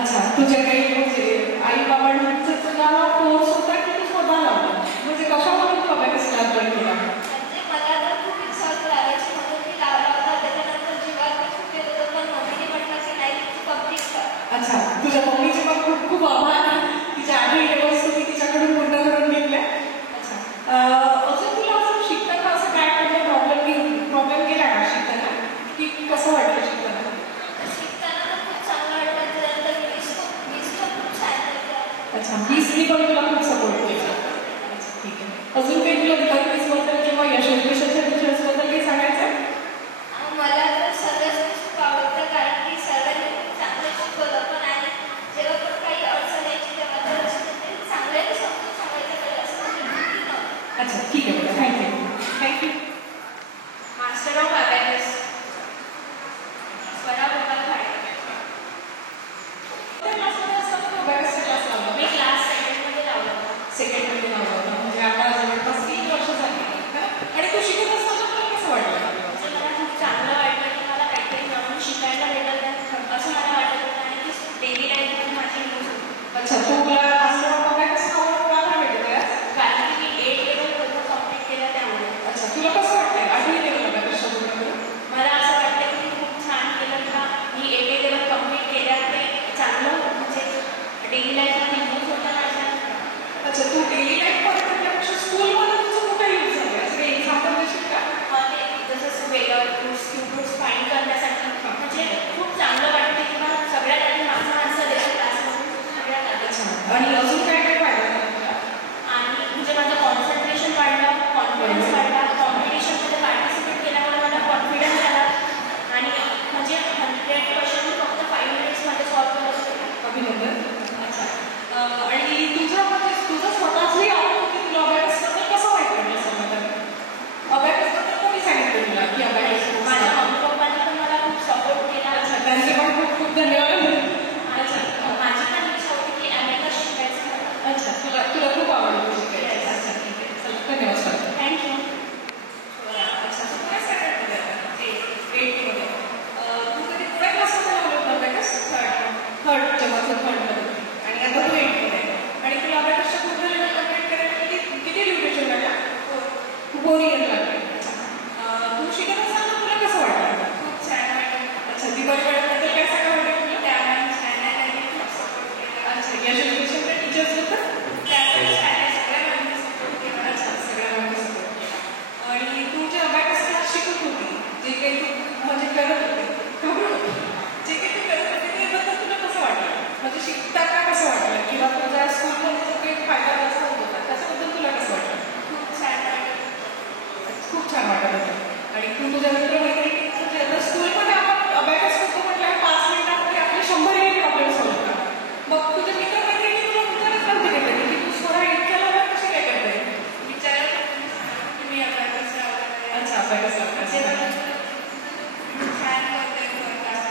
अच्छा, तुझ्या काही म्हणजे आई बाबांचा तुला फोर्स होता की तू स्वतः लावला? म्हणजे कशावरून तू अभ्यास स्टार्ट केला? म्हणजे मला तर खूप इच्छा होती लावायची म्हणून मी लावला होता. त्याच्यानंतर जीवावर मी खूप येत होतं, पण मम्मीने म्हटलं की नाही तू कम्प्लीट कर. अच्छा, तुझ्या मम्मीचे पण खूप खूप आभार. तिच्या आधी दिवस तुम्ही तिच्याकडून पूर्ण करून घेतल्या. अच्छा, अजून तुला असं शिकताना असं काय म्हणजे प्रॉब्लेम गेला का शिकताना? की कसं वाटलं शिकताना? शिकताना तर खूप चांगलं वाटतं. त्यानंतर वीस पण खूप छान होतं. अच्छा, वीसनी पण तुला खूप सपोर्ट केला. अच्छा, ठीक आहे. अजून काही तुला वीसबद्दल किंवा यशस्वीच्या टीचर्सबद्दल काही सांगायचं आहे? मला तर सगळ्याच खूप आवडतं, कारण की सर्वांनी खूप चांगलं शिकवलं पण. आणि जेव्हा पण काही अडचण यायची तेव्हा तर चांगल्याने समजून सांगायचं, काही असं म्हणजे भीती नव्हती. अच्छा, ठीक आहे बेटा, thank you. Master of abacus Swara Gopal Khade. मी क्लास सेकंडमध्ये लावला होता. सेकंडमध्ये लावला होता, म्हणजे आता जवळपास 3 वर्ष झाली. आणि तू शिकत असताना तुला कसं वाटलं? म्हणजे मला खूप चांगलं वाटलं की मला काहीतरी नवीन शिकायला भेटलं असं मला वाटत होतं. आणि ती डेली लाईफमध्ये माझी यूज होती. अच्छा, तुला मास्टर ऑफ अबॅकस का भेटत आहे? कारण की मी 8 लेवल पूर्ण कम्प्लीट केलं त्यामुळे. अच्छा, तुला कसं वाटतंय 8वी लेवल अबॅकस सोडून? मला असं वाटतं की मी खूप छान केलं का मी 8 लेवल कम्प्लीट केल्या. ते चांगलं म्हणजे डेली लाईफमध्ये यूज होतं माझ्या. अच्छा, तू डेली लाईफमध्ये म्हटल्यापेक्षा स्कूलमध्ये तुझं कुठं यूज झालं? असं काही एक्झाम्पल देशील का? ते जसं वेगळं फ्रुट्स फाईंड करण्यासाठी म्हणजे खूप चांगलं वाटतं की मला सगळ्यात आधी माझं माणसं देतात क्लासमधून सगळ्यात आधी. अच्छा, आणि अजून काय काय फायदा झाला तुला? आणि म्हणजे माझं कॉन्सन्ट्रेशन वाढलं, कॉन्फिडन्स वाढला. कॉम्पिटिशनमध्ये पार्टिसिपेट केल्यामुळे मला कॉन्फिडन्स आला. आणि म्हणजे 100% मी फक्त 5 मिनिट्समध्ये सॉल्व करत होते. अभिनंदन. अच्छा, आणि तुझं स्वतःचंही आवड होती तुला अबॅकसबद्दल कसं माहीत पडलं समजा? अबॅकसबद्दल कोणी सांगितलं तुला की अबॅकस? माझ्या मम्मी पप्पांनी पण मला खूप सपोर्ट केला. अच्छा, त्यांचे पण खूप खूप धन्यवाद. अच्छा, माझी पण इच्छा होती की अबॅकस शिकायचं. अच्छा, तुला खूप आवडलं शिकायचं. अच्छा, ठीक आहे. चला, धन्यवाद सर. थँक्यू. अच्छा, तू काय स्टँडर्डमध्ये आता? 8मध्ये. तू कधी कुठल्या क्लासमध्ये लावलं होतं अबॅकस? थर्ड जेव्हा तू थर्डमध्ये होती. आणि आता तू 8मध्ये आहे. आणि तुला अबॅकसच्या पूर्ण लेवल कंप्लीट करायला किती ड्युरेशन लागला? 4 इयर लागले. अच्छा, तू शिकत असताना तुला कसं वाटलं? खूप छान वाटलं. अच्छा, दिवस वेळाबद्दल काय सांगा वाटलं तुला? त्या मॅम छान आहे, त्यांनी खूप सपोर्ट केला. अच्छा, यशस्वीच्या टीचर्सबद्दल? त्या पण छान आहे, सगळ्या मॅमनी सपोर्ट केला. अच्छा, सगळ्यांना सपोर्ट केला. आणि तू जे अबॅकस क्लास शिकत होती, जे काही तू म्हणजे करत होती, जे काही तू करत होती त्याबद्दल तुला कसं वाटलं? म्हणजे शिकताना कसं वाटलं? किंवा तुझ्या स्कूलमध्ये जो काही फायदा त्याचा होत होता त्याच्याबद्दल तुला कसं वाटलं? खूप छान वाटलं. खूप छान वाटत होतं. आणि तू तुझ्या मित्रमैत्रिणी म्हणजे आता स्कूलमध्ये आपण अबॅकस करतो म्हटल्यावर 5 मिनिटांमध्ये आपले 100 प्रॉब्लेम सॉल्व्ह होतात. मग तुझ्या मित्रमैत्रिणी तुला विचारत नव्हते का कधी की तू स्वतः इतक्या लवकर कशी काय करते? विचारत होते की मी अबॅकस लावला. अच्छा, अबॅकस लावते. छान करते क्लास.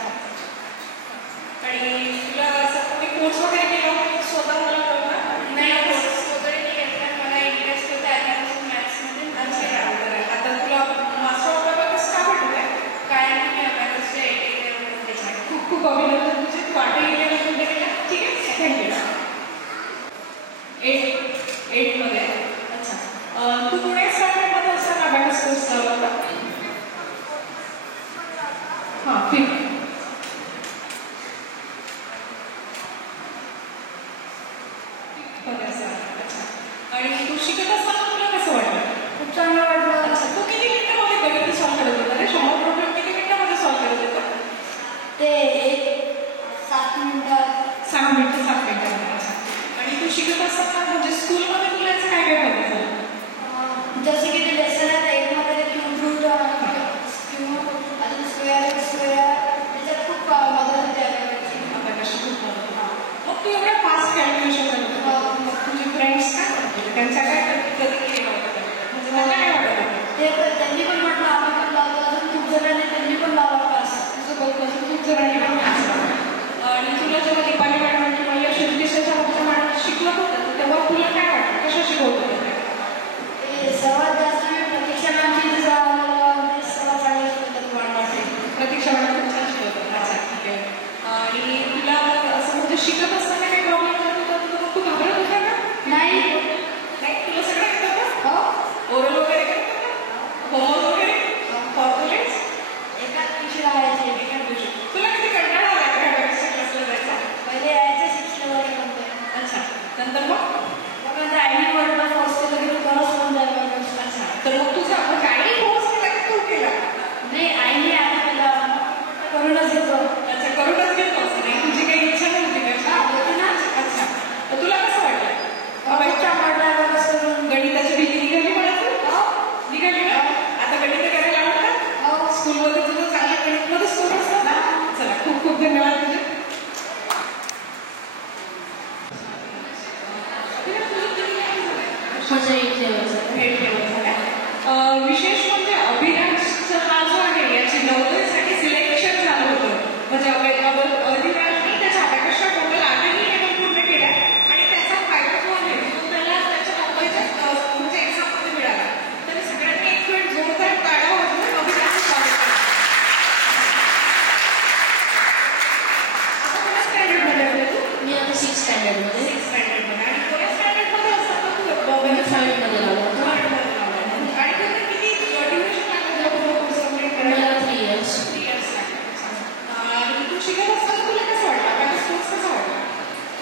आणि तुला असं कोणी कोर्स वगैरे केला होता स्वतः मला कळलं? नाही, कोर्स वगैरे नाही घेतला. मला इंटरेस्ट होता आधीपासून मॅथ्समध्ये. अच्छा, आता तुला मास्टर ऑफ अबॅकस का भेटत आहे? कारण की मी अबॅकसच्या 8 लेवलमध्ये आहे. खूप खूप अभिनंदन तुझे. तू 8 लेवलमध्ये गेला. ठीक आहे, थँक्यू. 8मध्ये. अच्छा, तू पुणे स्टँडर्डमध्ये असताना अबॅकस कोर्स लावला होता? हां, 5th. अच्छा, आणि तू शिकत असताना तुला कसं वाटलं? खूप चांगलं वाटलं. अच्छा, तू किती मिनिटामध्ये गणित सॉल्व करत होता रे? 100 प्रॉब्लेम किती मिनिटामध्ये सॉल्व करत होता? ते 7 मिनिटात. 6 मिनिटं 7 मिनिटामध्ये. अच्छा, आणि तू शिकत असताना म्हणजे स्कूलमध्ये तुला याचं काय काय बदल झालं? जसे की ते लेसन आहेत 8मध्ये क्यूब रूट किंवा अजून स्क्वेअर त्याच्यात खूप मदत होते अबॅकसची. अबॅकसची खूप मदत होते. मग तू एवढ्या फास्ट कॅल्क्युलेशन करत होता. मग तुझे फ्रेंड्स काय करत होते? त्यांच्या काय कधी केलं होतं? म्हणजे त्यांना काय वाटत होतं? त्यांनी पण म्हटलं आम्ही पण लावतो. अजून खूप जणांनी त्यांनी पण लावला क्लास. तुझं बघ खूप जणांनी पण क्लास लावला. आणि तुला जेव्हा दीपाली मॅडम किंवा यशस्वी मॅडम शिकवत होतं तेव्हा तुला काय वाटतं? शिकत असताना काही प्रॉब्लेम जात होता तर मग तू घाबरत होता का? नाही. तुला सगळं येतं का? ओरल वगैरे करतात का? होमवर्क वगैरे? फॉर्म्युलेट्स? एकाच दिवशी राहायचे. एकाच दिवशी. तुला किती कंटाळा आला का ह्या क्लासला जायचा? पहिले यायचं 6 नंबर. अच्छा. नंतर मग माझ्या आईने म्हटलं फर्स्ट केलं की तू खरंच होऊन जाईल. अच्छा. तर मग तुझा काही कोर्स केला की तू केला? नाही, आईने आधी मला करूनच घेतो. अच्छा, करूनच घेतो असं नाही. तुझी काही इच्छा नव्हती का? होती ना. अच्छा. तर तुला कसं वाटलं? बाबाच्या म्हटलं कसं गणिताची भीती निघाली मला? निघाली ना? आता गणित करायला आवडतात? स्कूलमध्ये तुझं चांगलं गणितमध्ये स्कोर असतात ना? चला, खूप खूप धन्यवाद तुझे. माझ्या इथे विशेष म्हणजे अभिराजचा हा जो आहे याची नवोदयसाठी सिलेक्शन झालं होतं. म्हणजे अभिराजने त्याच्या अभ्यासाच्या टोटल 8 लेवल पूर्ण केल्या आणि त्याचा फायदा जो आहे तो त्याला त्याच्या नवोदयच्या म्हणजे एक्झाममध्ये मिळाला. तर सगळ्यांनी एक वेळ जोरदार टाळ्या वाजवून अभिराजचं स्वागत केलं. आता कोणत्या स्टँडर्डमध्ये आहे तू? मी आता 6 स्टँडर्डमध्ये. 6 स्टँडर्डमध्ये. आणि कोणत्या स्टँडर्डमध्ये असतात तू? थर्डमध्ये लावला होता. आणि तुला किती ड्युरेशन लागलं तुला कोर्स कंप्लीट करायला? मला 3 इयर्स. 3 इयर्स लागले. आणि तू शिकत असताना तुला कसं वाटलं? आपल्याला स्पोर्ट्स कसा वाटला?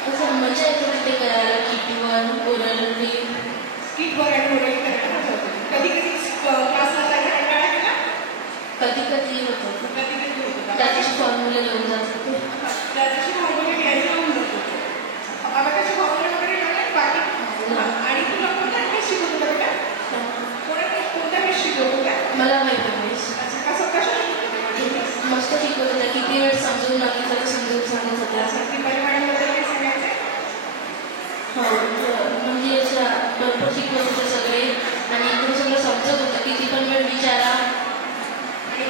असं मजा येते तिथे करायला. किटीवर ओरल स्किटवर आणि ओरल करायला मजा होती. कधी कधी क्लासला जायला कंटाळा केला? कधी कधी होतं. कधी कधी होतं का? त्याची फॉर्म्युला लिहून जात होते. त्या दिवशी फॉर्म्युले घ्यायला लावून जात होते. अबाकसचे फॉर्म्युले वगैरे लागले बाकी? आणि तुला कोणत्या बेस शिकवत होता बेटा? कोणत्या बेस शिकवत होता? मला माहिती आहे. अच्छा, कसं शिकवत होता? मस्त शिकवत होत्या. किती वेळ समजून मागितलं तर समजून सांगत होत्या. ती परिमाणाबद्दल काही सांगायचं? हो, म्हणजे असं भरपूर शिकवत होते सगळे आणि एकदम सगळं समजत होतं. किती पण वेळ विचारा. आणि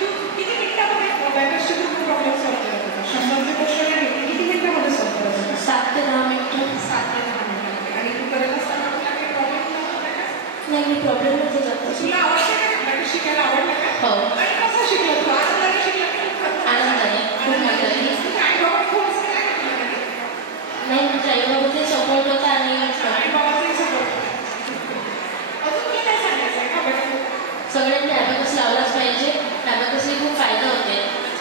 तू किती मिनिटामध्ये अबाकसचे खूप प्रॉब्लेम सॉल्व्ह करत होता? 100चे क्वेश्चन आहे किती मिनिटामध्ये सॉल्व्ह करत होता? 7 ते 10 मिनिटं. 7 ते 10 मिनिटामध्ये. आणि तू करत असताना तुला काही प्रॉब्लेम नव्हता का? नाही, मी प्रॉब्लेम नव्हतं जात. तुला आवडतं का अबाकस शिकायला? आवडतं का? हो. आणि कसं शिकला तू? आनंदाने शिकला की आनंदाने. खूप मजा आली. आई बाबा खूप सांगितलं तुला कधी? नाही, माझ्या आईबाबाचे सपोर्ट होता आणि आई बाबाचाही सपोर्ट होता. अजून तुला काय सांगायचं आहे का अबाकस? सगळ्यांनी अबॅकस लावलाच पाहिजे. अबॅकसने खूप फायदा होते.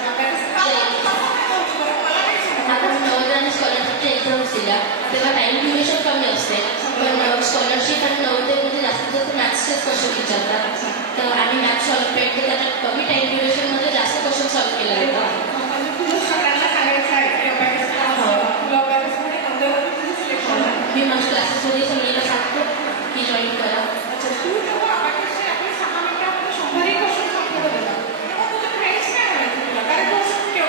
अबाकस का फायदा होतो बरं? मला काही सांगा. आता नवोदय आणि स्कॉलरशिपच्या एक्झाम्स दिल्या तेव्हा टाईम ड्युरेशन कमी असते. पण स्कॉलरशिप आणि नवोदयमध्ये जास्तीत जास्त मॅथ्सचेच क्वेश्चन विचारतात. तर आम्ही मॅथ्स सॉल्व्ह पेड तर त्याच्यात कमी टाईम ड्युरेशनमध्ये जास्त क्वेश्चन सॉल्व्ह केले जातात. म्हणजे तुझं सगळ्यांना सांगायचं आहे की अबाकस तुला अबाकसमध्ये नवोदयमध्ये तुझं सिलेक्शन झालं. मी माझ्या क्लासेसमध्ये सगळ्यांना सांगतो की जॉईन करा. अच्छा, तू जेव्हा अबाकसचे आपले 6 मिनिटामध्ये 100 क्वेश्चन सॉल्व्ह करत होता तेव्हा तुझे फ्रेंड्स काय म्हणायचे तुला? कारण तू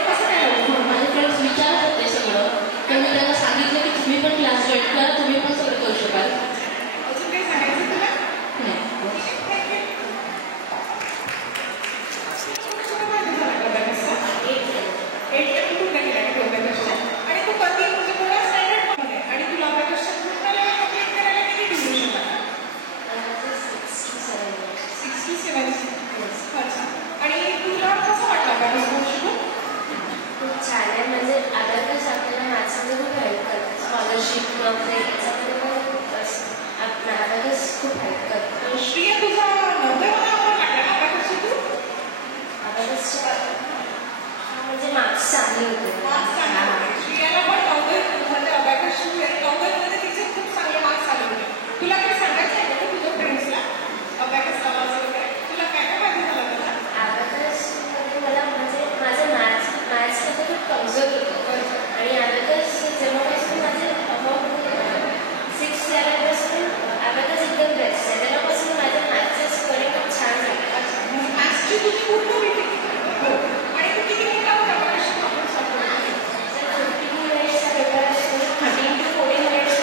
कसं काय होतं? माझे फ्रेंड्स विचारत होते सगळं. तर मी त्यांना सांगितलं की तुम्ही पण क्लास जॉईन करा. तुम्ही पण सगळं करू शकाल. अजून काही सांगायचं तुला? नाही. आणि तू कधी म्हणजे कोणा स्टँडर्डमध्ये आणि तुला अबाकसच्या पूर्ण लेवल कंप्लीट करायला किती ड्युरेशन लागलं? 67 years. अच्छा. आणि तुला कसं वाटलं अबाकस कोर्स शिकून? खूप छान आहे. म्हणजे अबॅकस आपल्याला मॅथ्समध्ये खूप हेल्प करतं. स्कॉलरशिप वगैरे याच्यामध्ये पण अबॅकस खूप हेल्प करतं. श्रिया, तुझा नवोदयमध्ये आवड लागला ना अबाकसची? तू अबॅकसच्या म्हणजे मार्क्स चांगले होते. मार्क्स चांगले होते. श्रियाला पण नवोदयमध्ये अबाकस नवोदयमध्ये तिचे खूप चांगले मार्क्स आले होते. तुला काही सांगायचं आहे का तुझ्या फ्रेंड्सला अबाकस लावायचं वगैरे? तुला काय काय फायदा झाला त्याला? अबॅकसमध्ये मला म्हणजे माझं मॅथ्समध्ये खूप कमजोर होतं. आणि अबॅकस जेव्हापासून माझे अबाउट 6 लेवलपासून अबॅकस एकदम बेस्ट आहे. तेव्हापासून माझ्या मॅथ्सचं स्कोरिंग खूप छान झालं. मॅथ्सची तुझी पूर्ण भीती हो. आणि तू किती मिनिटावर अबाकसची प्रॉब्लेम सॉल्व्ह करते? 15 मिनिट्सचा पेपर असतो. 13 to 14 मिनिट्स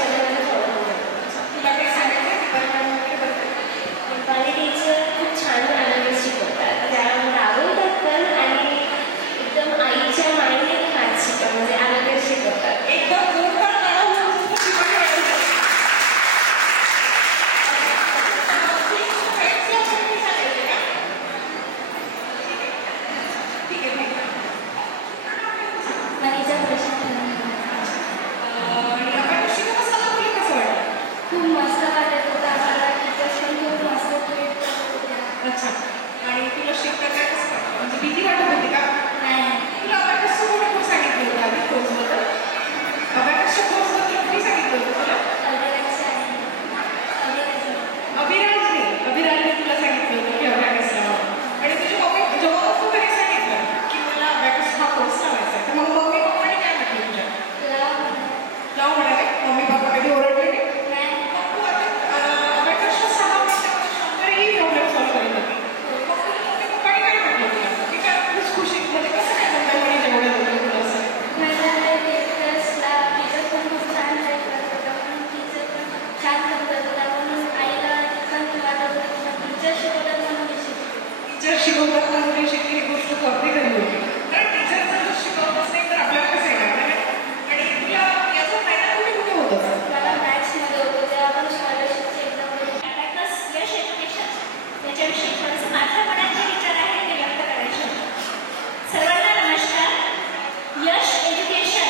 यश एज्युकेशन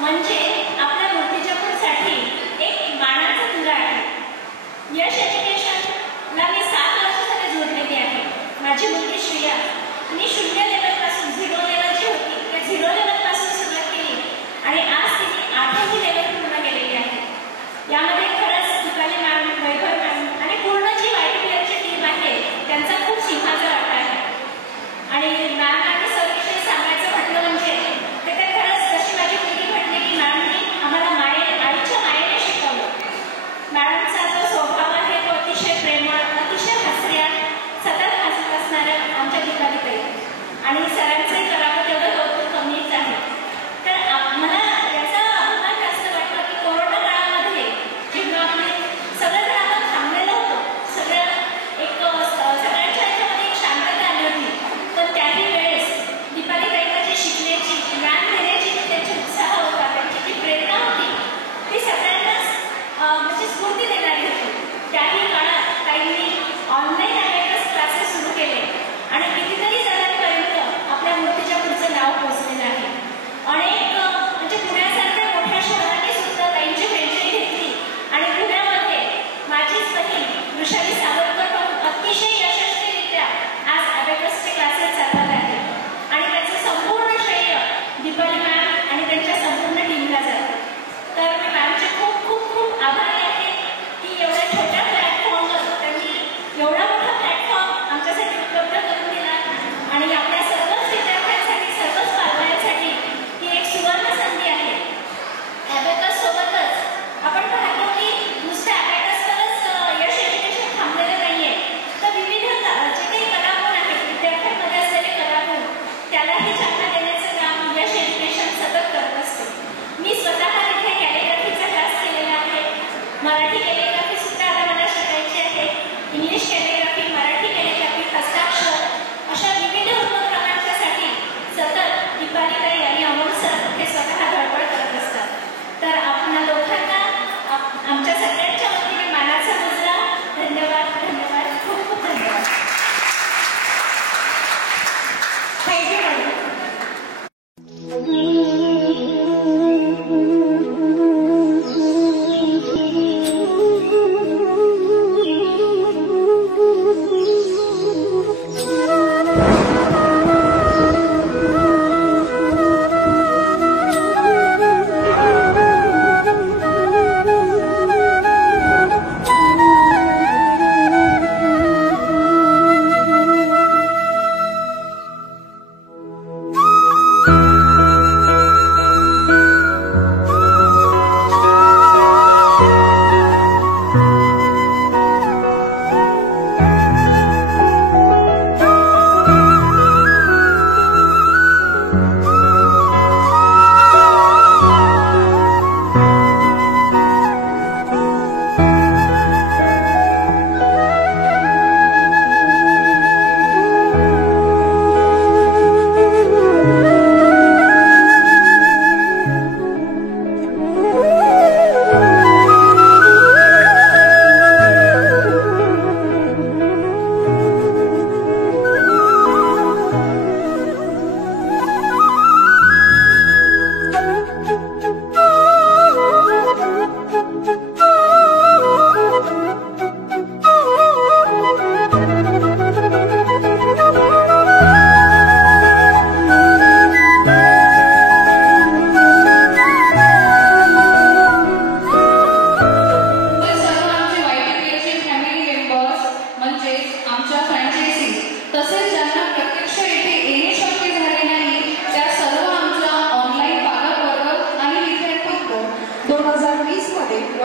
म्हणजे आपल्या मूर्तिजापूरसाठी एक मानाचा तुरा आहे. यश एज्युकेशनला मी 7 वर्ष झाले जोडलेली आहे. माझी मुलगी श्रिया मी 0 लेवलपासून 0 लेवल जी होती त्या 0 लेवलपासून सुरुवात केली आणि आज तिने 8वी लेवल पूर्ण केलेली आहे. यामध्ये खरंच दीपाली मॅम, वैभव मॅम आणि पूर्ण जी YTPLची टीम आहे त्यांचा खूप सिंहाचा वाटा आहे. आणि मॅम आणि सरविषयी सांगायचं म्हटलं म्हणजे ते तर खरंच जशी माझी मुलगी म्हटली की मॅमने आम्हाला आईच्या मायेने शिकवलं. मॅडमचा जो स्वभाव आहे तो अतिशय प्रेमळ, अतिशय हसऱ्या, सतत हसत असणाऱ्या आमच्या दीपालीताई आणि सरांचे करावं तेवढं कौतुक कमीच आहे. तर मला याचा अभिमान जास्त वाटलं की कोरोना काळामध्ये जेव्हा आपले सगळं आपण थांबलेलं होतं, सगळ्यांच्या ह्याच्यामध्ये एक शांतता आली होती, पण त्याही वेळेस दीपालीताईंना जी शिकण्याची, ज्ञान देण्याची त्यांची उत्साह होता, त्यांची जी प्रेरणा होती ती सगळ्यांनाच म्हणजे स्फूर्ती देणारी होती. त्याही काळात ताईंनी ऑनलाईन अवेअरनेस क्लासेस सुरू केले आणि कितीतरी जणांपर्यंत आपल्या मूर्तिजापूरचं नाव पोहोचलेलं आहे. अनेक म्हणजे पुण्यासारख्या मोठ्या शहरांनी सुद्धा ताईंची भेट घेतली आणि पुण्यामध्ये माझीच बहीण वृषाली सावरकर अतिशय यशस्वीरित्या आज अबॅकसचे क्लासेस चालवत आहेत आणि त्याचं संपूर्ण श्रेय दीपाली मॅम आणि त्यांच्या संपूर्ण टीमला जातं. तर मी मॅमचे खूप खूप खूप आभारी आहे की एवढ्या छोट्या प्लॅटफॉर्मवर त्यांनी एवढा मोठा प्लॅटफॉर्म आमच्यासाठी उपलब्ध करून दिला आणि आपल्या सर्वच विद्यार्थ्यांसाठी, सर्वच पालकांसाठी ही एक सुवर्ण संधी आहे. अबॅकस सोबतच आपण पाहतो की नुसत्या अबॅकसवरच यश एज्युकेशन थांबलेलं नाहीये, तर विविध जे काही कलागुण आहेत, विद्यार्थ्यांमध्ये असलेले कलागुण त्यालाही चालना देण्याचं काम यश एज्युकेशन सतत करत असते. मी स्वतः इथे कॅलिग्राफीचा क्लास केलेला आहे. मराठी कॅलिग्राफी सुद्धा आता मला शिकायची आहे. इंग्लिश कॅलिग्राफी, मराठी कॅलिग्राफी, हस्ताक्षर अशा विविध उपक्रमांच्यासाठी सतत दीपालीताई आणि अमोल सर हे स्वतः धडपड करत असतात. तर आपल्या दोघांना आमच्या सगळ्यांच्या वतीने मानाचा मुजरा. धन्यवाद, धन्यवाद, खूप खूप धन्यवाद. Thank you madam.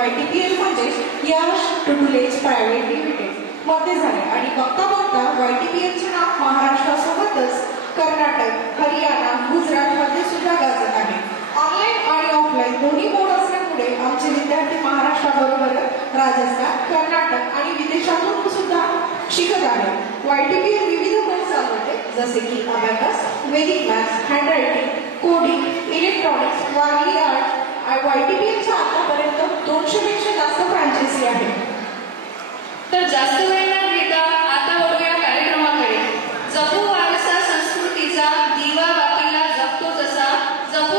YTPL म्हणजे यश टुटुलेज प्रायव्हेट लिमिटेड मध्ये झाले आणि बघता बघता YTPLचे नाव महाराष्ट्रासोबतच कर्नाटक, हरियाणा, गुजरातमध्ये सुद्धा गाजत आहे. ऑनलाईन आणि ऑफलाईन दोन्ही बोर्ड असल्यामुळे आमचे विद्यार्थी महाराष्ट्राबरोबर राजस्थान, कर्नाटक आणि विदेशातून सुद्धा शिकत आहेत. YTPL विविध कोर्स चालवते जसे की abacus, Vedic maths, handwriting, coding, electronics, Warli art. YTPLच्या आतापर्यंत 200 पेक्षा जास्त फ्रँचायझी आहे. तर जास्त वेळ न घेता आता वळूया कार्यक्रमाकडे. जपू वारसा संस्कृतीचा दिवा बातीला जपतो जसा, जपू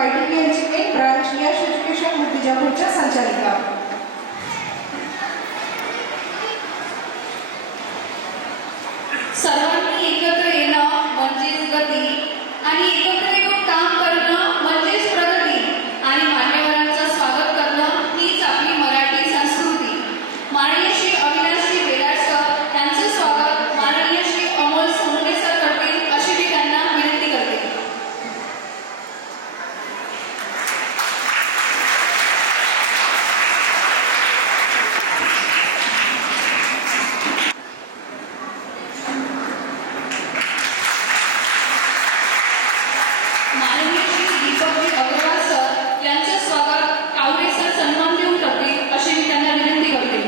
YTPLची मेन ब्रांच यश एज्युकेशन मूर्तिजापूरच्या संचालिका. सर्वांनी एकत्र येणं म्हणजेच गती आणि एकत्र येऊन काम करणं म्हणजेच प्रगती आणि मान्यवरांचं स्वागत करणं हीच आपली मराठी संस्कृती. माननीय श्री अविनाश श्री बेलाड सर यांचं स्वागत माननीय श्री अमोल सोनवणे सर करतील अशी मी त्यांना विनंती करते. माननीय श्री दीपकजी अग्रवाल सर यांचं स्वागत कावरे सर सन्मान देऊन करतील अशी मी त्यांना विनंती करते.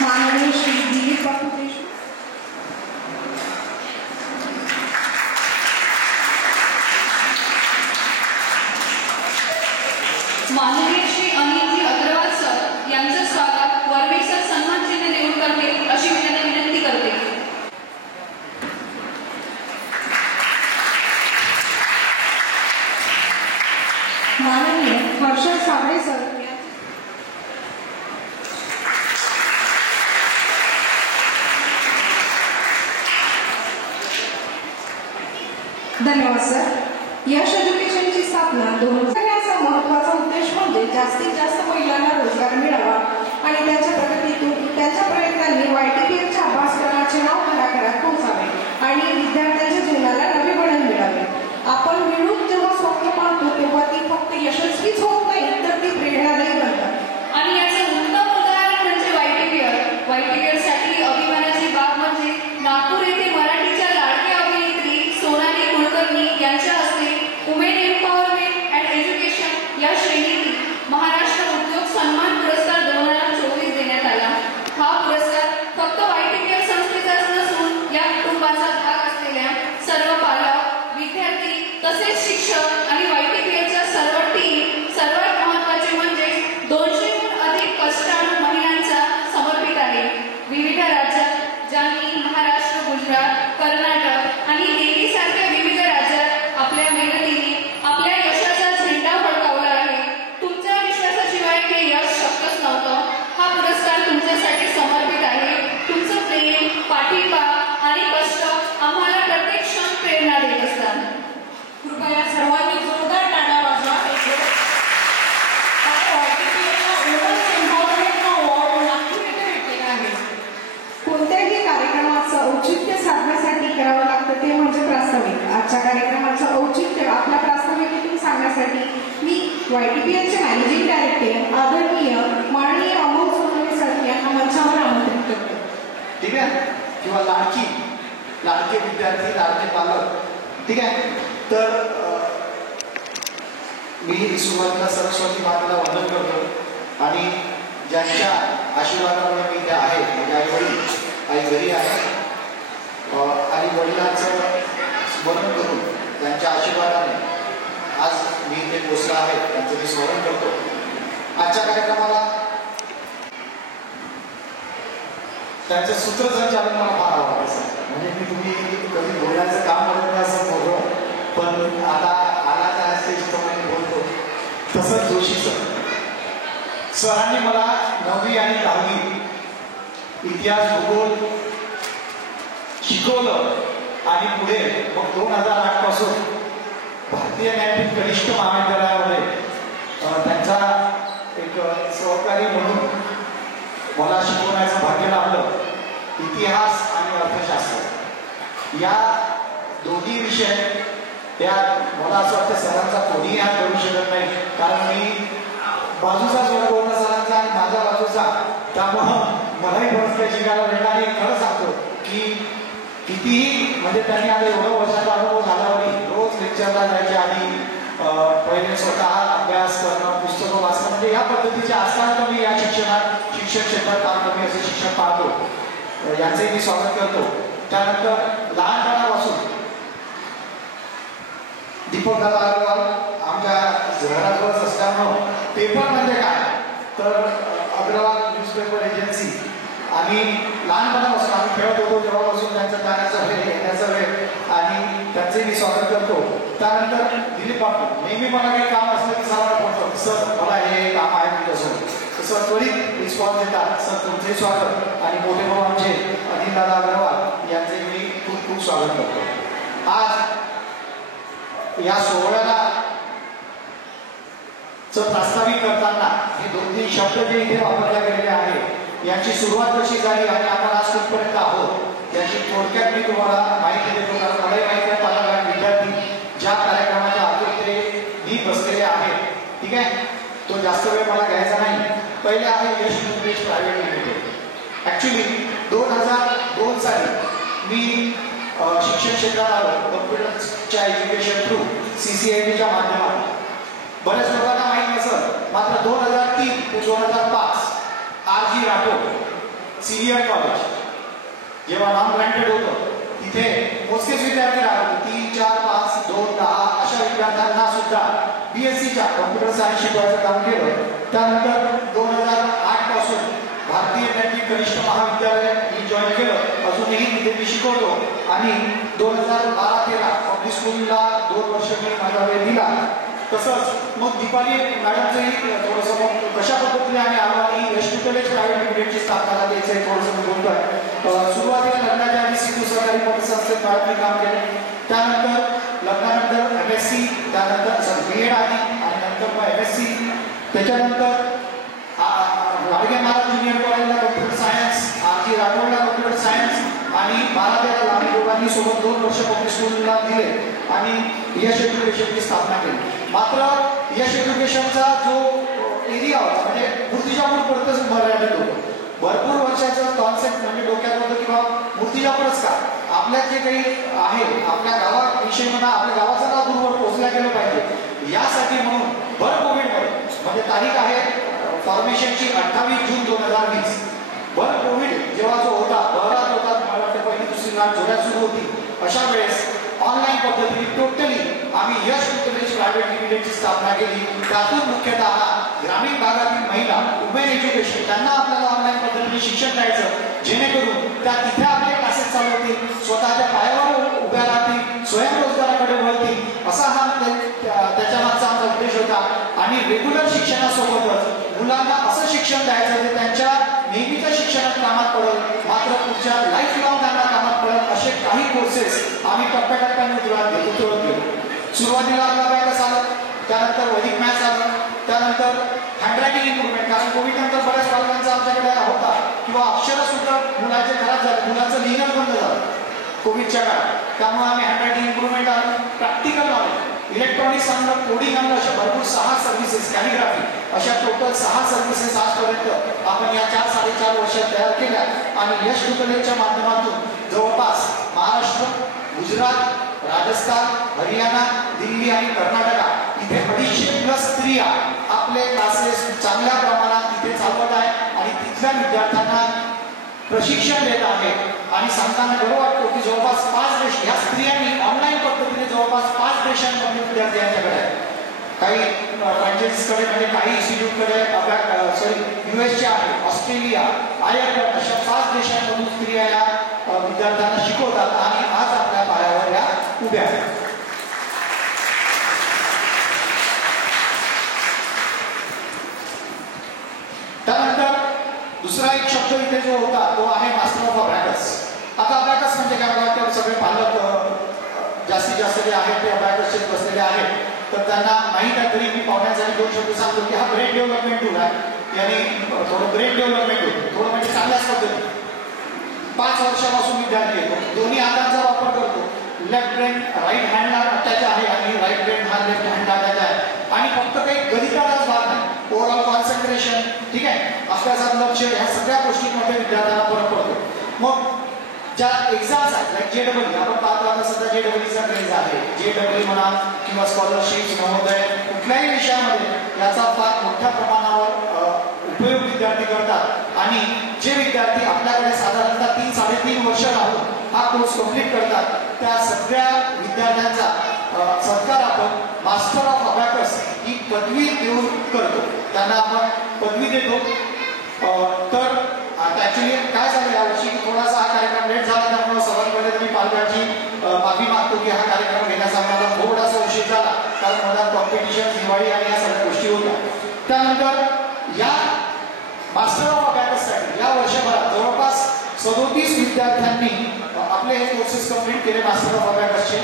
माननीय श्री दिलीप बापू देशमुख. माननीय श्री अनिलजी अग्रवाल सर यांचं स्वागत वर्वे सर सन्मान चिन्ह देऊन करतील अशी मी त्यांना विनंती करते. माननीय हर्षद साबळे सर. धन्यवाद सर. यश एज्युकेशनची स्थापना 2000 महत्त्वाचा उद्देश म्हणजे जास्तीत जास्त महिलांना रोजगार मिळावा आणि त्यांच्या प्रगतीतून त्यांच्या प्रयत्नांनी YTPLच्या अभ्यासक्रमाचे नाव घराघरात पोहोचावे आणि विद्यार्थ्यांच्या जीवनाला नवे वळण मिळावे. आपण मिळून जेव्हा स्वप्न पाहतो तेव्हा ती फक्त यशस्वीच होत नाही तर ती प्रेरणादायी बनतात. आणि याचं उत्तम उदाहरण म्हणजे YTPL साठी अभिमानाची बाब म्हणजे नागपूर येथे मराठीच्या लाडक्या अभिनेत्री सोनाली कुलकर्णी यांच्या हस्ते वुमेन एम्पॉवरमेंट अँड एज्युकेशन या श्रेणीतील महाराष्ट्र उद्योग सन्मान पुरस्कार 2024 देण्यात आला. हा पुरस्कार फक्त YTPL संस्थेचाच नसून या कुटुंबाचा भाग असलेल्या सर्व पालक, विद्यार्थी तसेच शिक्षक आणि YTPLच्या सर्व टीम, सर्वात महत्त्वाचे म्हणजे 200हून अधिक कष्टाळू महिलांचा समर्पित आहे. विविध राज्यात ज्यांनी महाराष्ट्र, गुजरात, कर्नाटक आणि दिल्लीसारख्या विविध राज्यात आपल्या मेहनतीने आपल्या यशाचा झेंडा फडकावला आहे. तुमच्या विश्वासाशिवाय हे यश शक्यच नव्हतं. हा पुरस्कार तुमच्यासाठी समर्पित आहे. तुमचं प्रेम, पाठिंबा आणि कष्ट आम्हाला प्रत्येक क्षण प्रेरणा देत असतात. कृपया सर्वांनी जोरदार टाळ्या वाजवा. कोणत्याही कार्यक्रमाचं औचित्य साधण्यासाठी करावं लागतं ते म्हणजे प्रास्ताविक. आजच्या कार्यक्रमाचं औचित्य आपल्या प्रास्ताविकेतून सांगण्यासाठी मी YTPLचे मॅनेजिंग डायरेक्टर आदरणीय माननीय अमोल सोनवणे सर यांना मंचावर आमंत्रित करतो. ठीक आहे, किंवा लाडके विद्यार्थी, लाडके पालक. ठीक आहे, तर मी सुरुवातीला सरस्वती मातेला वंदन करतो आणि ज्यांच्या आशीर्वादामुळे मी इथे आहे, म्हणजे आई घरी आहे आणि वडिलांचं स्मरण करून त्यांच्या आशीर्वादाने आज मी इथे पोचला आहे, त्यांचं मी स्मरण करतो. आजच्या कार्यक्रमाला त्यांचं सूत्रसंचालन मला फार आवडतं. म्हणजे मी तुम्ही कधी बोलायचं काम करत नाही असं बोलतो, पण आता आला त्या स्टेजप्रमाणे बोलतो. तसंच जोशी सरांनी मला 9वी आणि 10वी इतिहास, भूगोल शिकवलं आणि पुढे मग 2008 पासून भारतीय न्यायपीठ कनिष्ठ महाविद्यालयामध्ये त्यांचा एक सहकारी म्हणून मला शिकवण्याचं भाग्य लाभलं. इतिहास आणि अर्थशास्त्र या दोन्ही विषय त्या मला असं वाटतं सरांचा कोणीही हा करू शकत नाही, कारण मी बाजूचाच वर्ग होता सरांचा आणि माझ्या बाजूचा, त्यामुळं मलाही बरंच काही शिकायला भेटलं. आणि खरं सांगतो की कितीही म्हणजे त्यांनी आता एवढं वर्षाचा अनुभव झाल्यावरही रोज लेक्चरला जायचे आणि पहिले स्वतः अभ्यास करणं, पुस्तकं वाचणं, म्हणजे या पद्धतीचे असताना मी या शिक्षक क्षेत्रात काम कमी असे शिक्षक पाहतो. यांचंही मी स्वागत करतो. त्यानंतर लहानपणापासून दीपक दादा अग्रवाल आमच्या घराजवळच असल्यामुळं पेपर म्हणजे काय तर अग्रवाल न्यूजपेपर एजन्सी. आम्ही लहानपणापासून आम्ही खेळत होतो तेव्हापासून त्यांचं गाण्याचा वेळ येण्याचा वेळ आणि त्यांचे मी स्वागत करतो. त्यानंतर दिलीप बापू, नेहमी मला काही काम असलं की सरांना फोन करतो, सर मला हे काम आहे तुमच्यासोबत. तसं त्वरित रिस्पॉन्स देतात. सर तुमचे स्वागत आणि मोठे भाऊ आमचे अनिल दादा अग्रवाल यांचे मी खूप खूप स्वागत करतो. आज या सोहळ्याला प्रस्तावित करताना हे 2-3 शब्द जे इथे वापरले गेलेले आहे यांची सुरुवात कशी झाली आणि आपण आज कुठपर्यंत आहोत याची थोडक्यात मी तुम्हाला माहिती देतो. कारण मलाही माहिती आहे मला विद्यार्थी ज्या कार्यक्रमाच्या आतुरतेने बसलेले आहेत. ठीक आहे, तो जास्त वेळ मला घ्यायचा नाही. पहिले आहे यश न्यूज प्रायव्हेट लिमिटेड. ॲक्च्युली 2002 साली मी शिक्षण क्षेत्रात आलो कम्प्युटरच्या एज्युकेशन थ्रू CCITच्या माध्यमातून. बऱ्याच लोकांना माहीत नसेल मात्र 2003 ते 2005 RG राठोड सिनियर कॉलेज जेव्हा नॉन ग्रँटेड होतं तिथे मोजकेच विद्यार्थी राहत होते. 3, 4, 5, 2, 10 अशा विद्यार्थ्यांना सुद्धा BScच्या कम्प्युटर सायन्स शिकवायचं काम केलं. त्यानंतर 2008 पासून भारतीय नैतिक कनिष्ठ महाविद्यालय मी जॉईन केलं. अजूनही तिथे मी शिकवतो आणि 2012-13 पब्लिक स्कूलला 2 वर्ष मी माझा वेळ दिला. तसंच मग दीपाली मॅडमचंही थोडंसं मग कशा पद्धतीने आम्ही आम्हाला यश कॉलेज प्रायव्हेट लिमिटेडची स्थापना द्यायचं आहे थोडंसं मी बोलतोय. सुरुवातीला लग्नाच्या आधी सिंधू सहकारी पतसंस्थेत मॅडमने काम केलं. त्यानंतर लग्नानंतर MSc, त्यानंतर B.Ed आधी आणि नंतर मग MSc. त्याच्यानंतर गाडगे महाराज ज्युनियर कॉलेजला कम्प्युटर सायन्स, RG राठोडला कम्प्युटर सायन्स आणि 12-13 आम्ही दोघांनी सोबत 2 वर्ष पब्लिक स्कूलला दिले आणि यश एज्युकेशनची स्थापना केली. मात्र यश एज्युकेशनचा जो एरिया होता म्हणजे मूर्तिजापूरपर्यंतच मर्यादित होतं. भरपूर वर्षाचं कॉन्सेप्ट म्हणजे डोक्यात होतं किंवा मूर्तिजापूरच का, आपल्यात जे काही आहे आपल्या गावाविषयी म्हणा आपल्या गावाचं नाव दूरवर पोहोचल्या गेलं पाहिजे यासाठी म्हणून भर कोविडमध्ये म्हणजे तारीख आहे फॉर्मेशनची 28 जून 2020. भर कोविड जेव्हा जो होता बहरात होता मला वाटतं पहिली दुसरी लाट जोरात सुरू होती अशा वेळेस ऑनलाईन पद्धतीने टोटली आम्ही यश कॉलेज प्रायव्हेट लिमिटेडची स्थापना केली. त्यातून मुख्यतः ग्रामीण भागातील महिला वुमेन एज्युकेशन त्यांना आपल्याला ऑनलाईन पद्धतीने शिक्षण द्यायचं जेणेकरून त्या तिथे आपले क्लासेस चालवतील, स्वतःच्या पायावर उभ्या राहतील, स्वयंरोजगाराकडे वळतील असा हा त्याच्या मागचा आमचा उद्देश होता. आणि रेग्युलर शिक्षणासोबतच मुलांना असं शिक्षण द्यायचं जे त्यांच्या नेहमीच्या शिक्षणात कामात पडेल मात्र पुढच्या लाईफ लॉंग त्यांना कामात पडेल असे काही कोर्सेस आम्ही टप्प्याटप्प्याने उतरवत गेलो. सुरुवातीला आपला अभ्यास आला, त्यानंतर वैदिक मॅथ्स आलं, त्यानंतर हँडरायटिंग इम्प्रुव्हमेंट कारण कोविड नंतर बऱ्याच पालकांचा आमच्याकडे होता किंवा अक्षरं सुद्धा मुलाचे खराब झाले, मुलाचं लिहिणं बंद झालं कोविडच्या काळात. त्यामुळे आम्ही हँडरायटिंग इम्प्रुव्हमेंट आलं, प्रॅक्टिकल नॉलेज, इलेक्ट्रॉनिक्स आणलं, कोडिंग आणलं, अशा भरपूर 6 सर्व्हिसेस, कॅलिग्राफी अशा टोटल 6 सर्व्हिसेस आजपर्यंत आपण या 4-4.5 वर्षात तयार केल्या. आणि यश कॉलेजच्या माध्यमातून जवळपास महाराष्ट्र, गुजरात, राजस्थान, हरियाणा, दिल्ली आणि कर्नाटका इथे 250+ स्त्रिया आपले क्लासेस चांगल्या प्रमाणात तिथे चालवत आहेत आणि तिथल्या विद्यार्थ्यांना प्रशिक्षण देत आहेत. आणि सांगताना गर्व वाटतो की जवळपास 5 देश या स्त्रियांनी ऑनलाईन पद्धतीने जवळपास 5 देशांमधील विद्यार्थी यांच्याकडे आहेत. काही फ्रँचायझीकडे म्हणजे काही इन्स्टिट्यूटकडे US आहे, ऑस्ट्रेलिया, आयर्लंड अशा 5 देशांमधून स्त्रिया या विद्यार्थ्यांना शिकवतात आणि आज आपल्या पायावर या उभ्या आहेत. त्यानंतर दुसरा एक शब्द इथे जो होता तो आहे मास्टर ऑफ अबॅकस. आता अबॅकस म्हणजे काय मला वाटतं सगळे पालक जास्तीत जास्त जे आहेत ते अबॅकसचे बसलेले आहेत तर त्यांना माहीत आहे. तरी मी पाहुण्यासाठी 2 शब्द सांगतो की हा ब्रेन डेव्हलपमेंट टूल आहे. याने थोडं ब्रेन डेव्हलपमेंट होतं थोडं म्हणजे चांगल्याच पद्धती. 5 वर्षापासून विद्यार्थी येतो, दोन्ही हातांचा वापर करतो. लेफ्ट ब्रेन राईट हँडला अटॅच आहे आणि राईट ब्रेन हा लेफ्ट हँडला अटॅच आहे आणि फक्त काही गणिताचाच भाग नाही, ओव्हरऑल कॉन्सन्ट्रेशन ठीक आहे, अभ्यासात लक्ष ह्या सगळ्या गोष्टींमध्ये विद्यार्थ्यांना फरक पडतो. मग ज्या एक्झाम्स आहेत लाईक JEE आपण पाहतो आता सध्या JEEचा क्रेज आहे. JEE म्हणा किंवा स्कॉलरशिप नवोदय कुठल्याही विषयामध्ये याचा फार मोठ्या प्रमाणावर उपयोग विद्यार्थी करतात. आणि जे विद्यार्थी आपल्याकडे साधारणतः 3-3.5 वर्ष राहून हा कोर्स कंप्लीट करतात त्या सगळ्या विद्यार्थ्यांचा सत्कार आपण मास्टर ऑफ अबॅकस ही पदवी देऊन करतो. त्यांना आपण पदवी देतो. तर आता ॲक्च्युली काय झालं यावर्षी थोडासा हा कार्यक्रम लेट झाला, त्यामुळे सर्वात पहिले मी पालकांची माफी मागतो की हा कार्यक्रम घेण्याचा मला थोडासा उशीर झाला, कारण मला कॉम्पिटिशन, दिवाळी आणि या सगळ्या गोष्टी होत्या. त्यानंतर या मास्टर ऑफ अबॅकससाठी या वर्षभरात जवळपास 37 विद्यार्थ्यांनी आपले हे कोर्सेस कंप्लीट केले मास्टर ऑफ अबॅकसचे,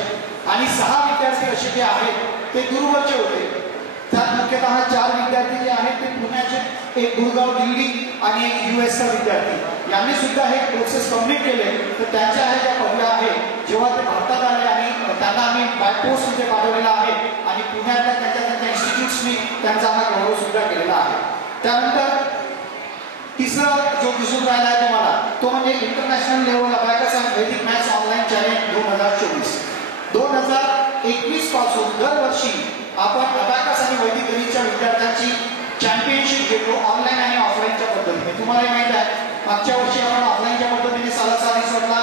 आणि 6 विद्यार्थी असे जे आहेत ते दूरवरचे होते. त्यात मुख्यतः 4 विद्यार्थी जे आहेत ते पुण्याचे, एक गुरगाव दिल्ली आणि एक US चा विद्यार्थी, यांनी सुद्धा हे कोर्सेस कंप्लीट केले. तर त्यांच्या ह्या ज्या पदव्या आहेत, जेव्हा ते भारतात आले आणि त्यांना आम्ही बाय पोस्ट इथे पाठवलेला आहे आणि पुण्यातल्या त्यांच्या इन्स्टिट्यूट्सनी त्यांचा हा गौरव सुद्धा केलेला आहे. त्यानंतर तिसरा जो दिसून राहिला आहे तुम्हाला तो म्हणजे इंटरनॅशनल लेवल अबॅकस अँड वैदिक मॅथ्स ऑनलाईन चॅलेंज 2024. 2021 पासून दरवर्षी आपण अबॅकस आणि वैदिक गणितच्या विद्यार्थ्यांची चॅम्पियनशिप घेतो ऑनलाईन आणि ऑफलाईनच्या पद्धतीने. तुम्हाला माहित आहे मागच्या वर्षी आपण ऑफलाईनच्या पद्धतीने रिसॉर्टला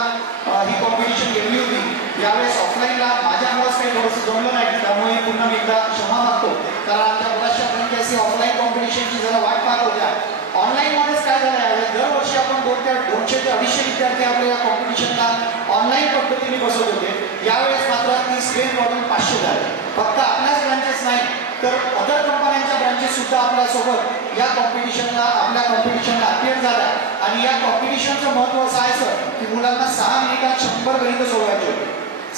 ही कॉम्पिटिशन घेतली होती. यावेळेस ऑफलाईनला माझ्यामुळेच काही थोडंसं जमलं नाही, त्यामुळे पुन्हा मी एकदा क्षमा मागतो, कारण आमच्या बऱ्याचशा फ्रँचायझी ऑफलाईन कॉम्पिटिशनची जरा वाट पाहत होत्या. ऑनलाईनमध्येच काय झालं आहे, दरवर्षी आपण 200 ते 250 विद्यार्थी आपल्या या कॉम्पिटिशनला ऑनलाईन पद्धतीने बसवत होते. यावेळेस मात्र ती स्क्रीन वाढून 500 झाली. फक्त आपल्याच ब्रांचेस नाही तर अदर कंपन्यांच्या ब्रांचेस सुद्धा आपल्यासोबत या आपल्या कॉम्पिटिशनला अपिअर झाल्या. आणि या कॉम्पिटिशनचं महत्त्व असं आहे सर की मुलांना 6 मिनिटात 100 गणितं सोडवायचे होते.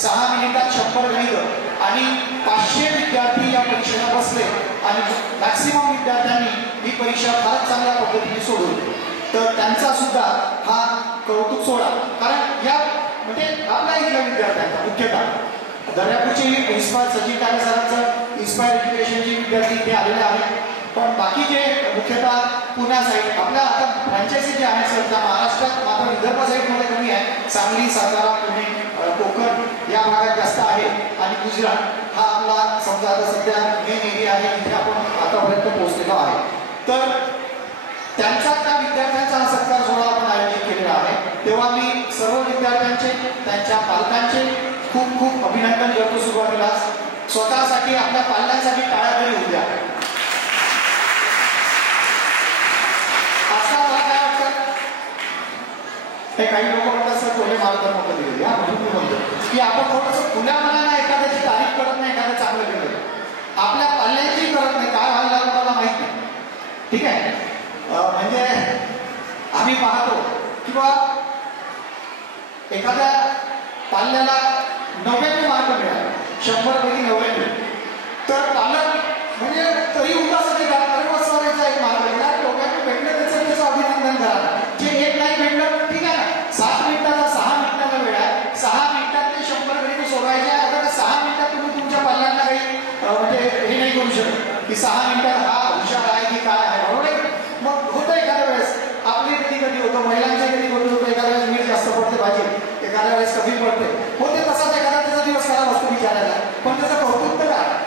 6 मिनिटात 100 गणितं आणि 500 विद्यार्थी या परीक्षेला बसले आणि मॅक्सिमम विद्यार्थ्यांनी ही परीक्षा फारच चांगल्या पद्धतीने सोडवली. तर त्यांचा सुद्धा हा कौतुक सोडा, कारण या म्हणजे आपल्या इथल्या विद्यार्थ्यांचा मुख्यतः दर्यापूरचे इन्स्पायर सचिन काळे सरांचं इन्स्पायर एज्युकेशनचे विद्यार्थी इथे आलेले आहेत. पण बाकीचे मुख्यतः पुण्या साईड आपल्या आता फ्रँचायझी जे आहेत सर त्या महाराष्ट्रात मात्र विदर्भ साईडमध्ये कमी आहे. सांगली, सातारा, पुणे, कोकण या भागात जास्त आहे आणि गुजरात हा आपला समजा आता सध्या मेन एरिया आहे, इथे आपण आतापर्यंत पोहोचलेलो आहे. तर त्यांचा त्या विद्यार्थ्यांचा हा सत्कार सोहळा आपण आयोजित केलेला आहे. तेव्हा मी सर्व विद्यार्थ्यांचे, त्यांच्या पालकांचे खूप खूप अभिनंदन करतो. सुरुवातीला स्वतःसाठी, आपल्या पालकांसाठी टाळ्या तरी होऊ द्या. असा मला काय वाटतं, हे काही लोक म्हणतात सर टोले मार्ग नको दिले, या म्हणून मी म्हणतो की आपण थोडंसं खुल्या मनाला एखाद्याची तारीफ करत नाही, एखादं चांगलं केलं, आपल्या पाल्याची करत नाही. काय व्हायला मला माहित नाही, ठीक आहे. म्हणजे आम्ही पाहतो किंवा एखाद्या पाल्याला 99 मार्क मिळाले, 100 पैकी 99, तर पालक म्हणजे तरी उदासाठी करायचा एक मार्ग आहे. लोकांनी भेटलं त्याचं अभिनंदन करा. जे एक नाही भेटलं ठीक आहे ना, 7 मिनिटाचा 6 मिनिटाचा वेळ आहे, 6 मिनिटात ते 100 गणितं सोडवायचे आहे. आता 6 मिनिटात तुम्ही तुमच्या पाल्यांना काही म्हणजे हे नाही करू शकत की 6 मिनिटात हा हुशार आहे की काय आहे, बरोबर आहे. मग होतं एखाद्या वेळेस आपली कधी होतं, महिलांचे कधी होतं, एखाद्या वेळेस मीठ जास्त पडते भाजी, एखाद्या वेळेस कमी पडते, होते. तसाच एखादा त्याचा दिवस खराब असतो विचारायला, पण त्याचं कौतुक तर काय.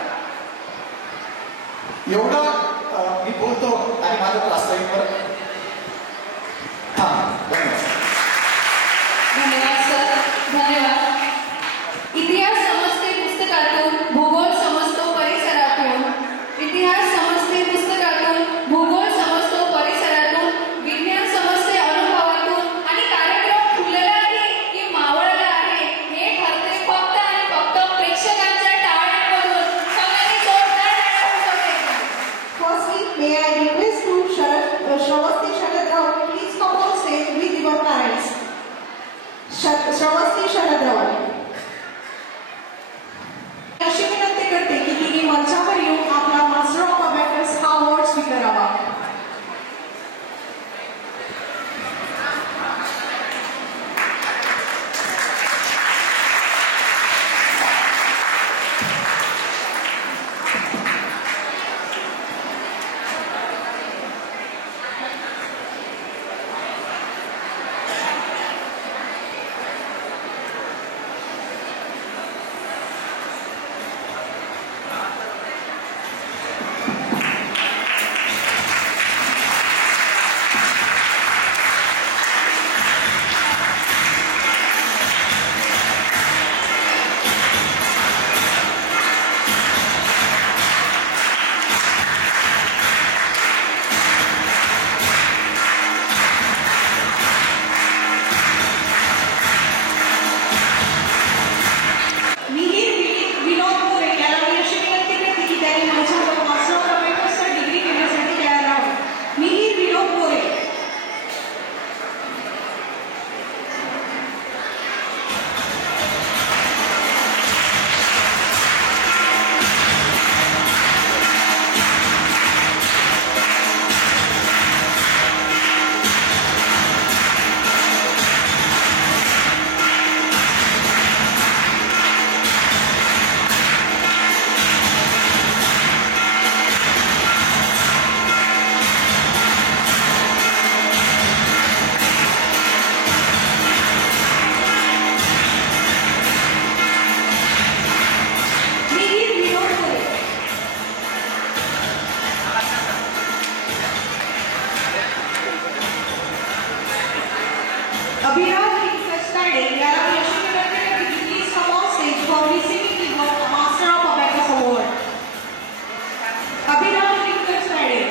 Abhiraj Linkasade याला यशस्वी करण्यासाठी please come on stage for receiving the master of abacus award. Abhiraj Linkaswade.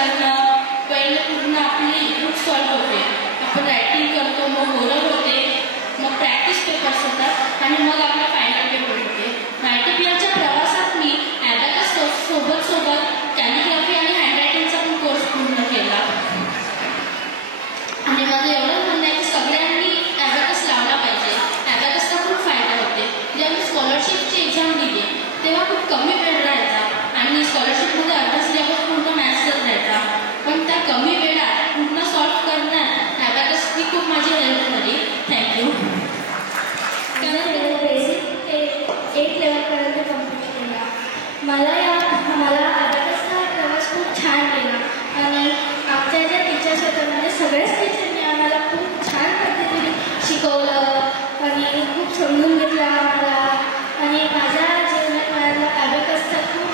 करणं, पहिले पूर्ण आपली बुक सॉल्व होते, आपण रायटिंग करतो, मग ओरल होते, मग प्रॅक्टिस पेपर्स होतात आणि मग आपला फायनल पेपर होते. ITPLच्या प्रवासात मी ॲबॅकस सोबत कॅलिग्राफी आणि हँडरायटिंगचा पण कोर्स पूर्ण केला. आणि माझं एवढं म्हणणं आहे की सगळ्यांनी ॲबॅकस लावला पाहिजे. ॲबॅकसचा खूप फायदा होते. जेव्हा मी स्कॉलरशिपची एक्झाम दिली तेव्हा खूप कमी वेळ राहायचा आणि स्कॉलरशिपमध्ये अर्धा सिलेबस पूर्ण मॅथ्सच राहायचा, पण त्या कमी वेळात पूर्ण सॉल्व करण्यात ॲबॅकसनी खूप माझी हेल्प झाली. थँक्यू. बेसिक ते 8 लेवलपर्यंत कम्प्लीट केला. मला ॲबॅकसचा प्रवास खूप छान गेला आणि आमच्या ज्या टीचर्स होत्या म्हणजे सगळ्याच टीचरनी आम्हाला खूप छान पद्धतीने शिकवलं आणि खूप समजून घेतलं आम्हाला आणि माझ्या जीवनात मला ॲबॅकसचा खूप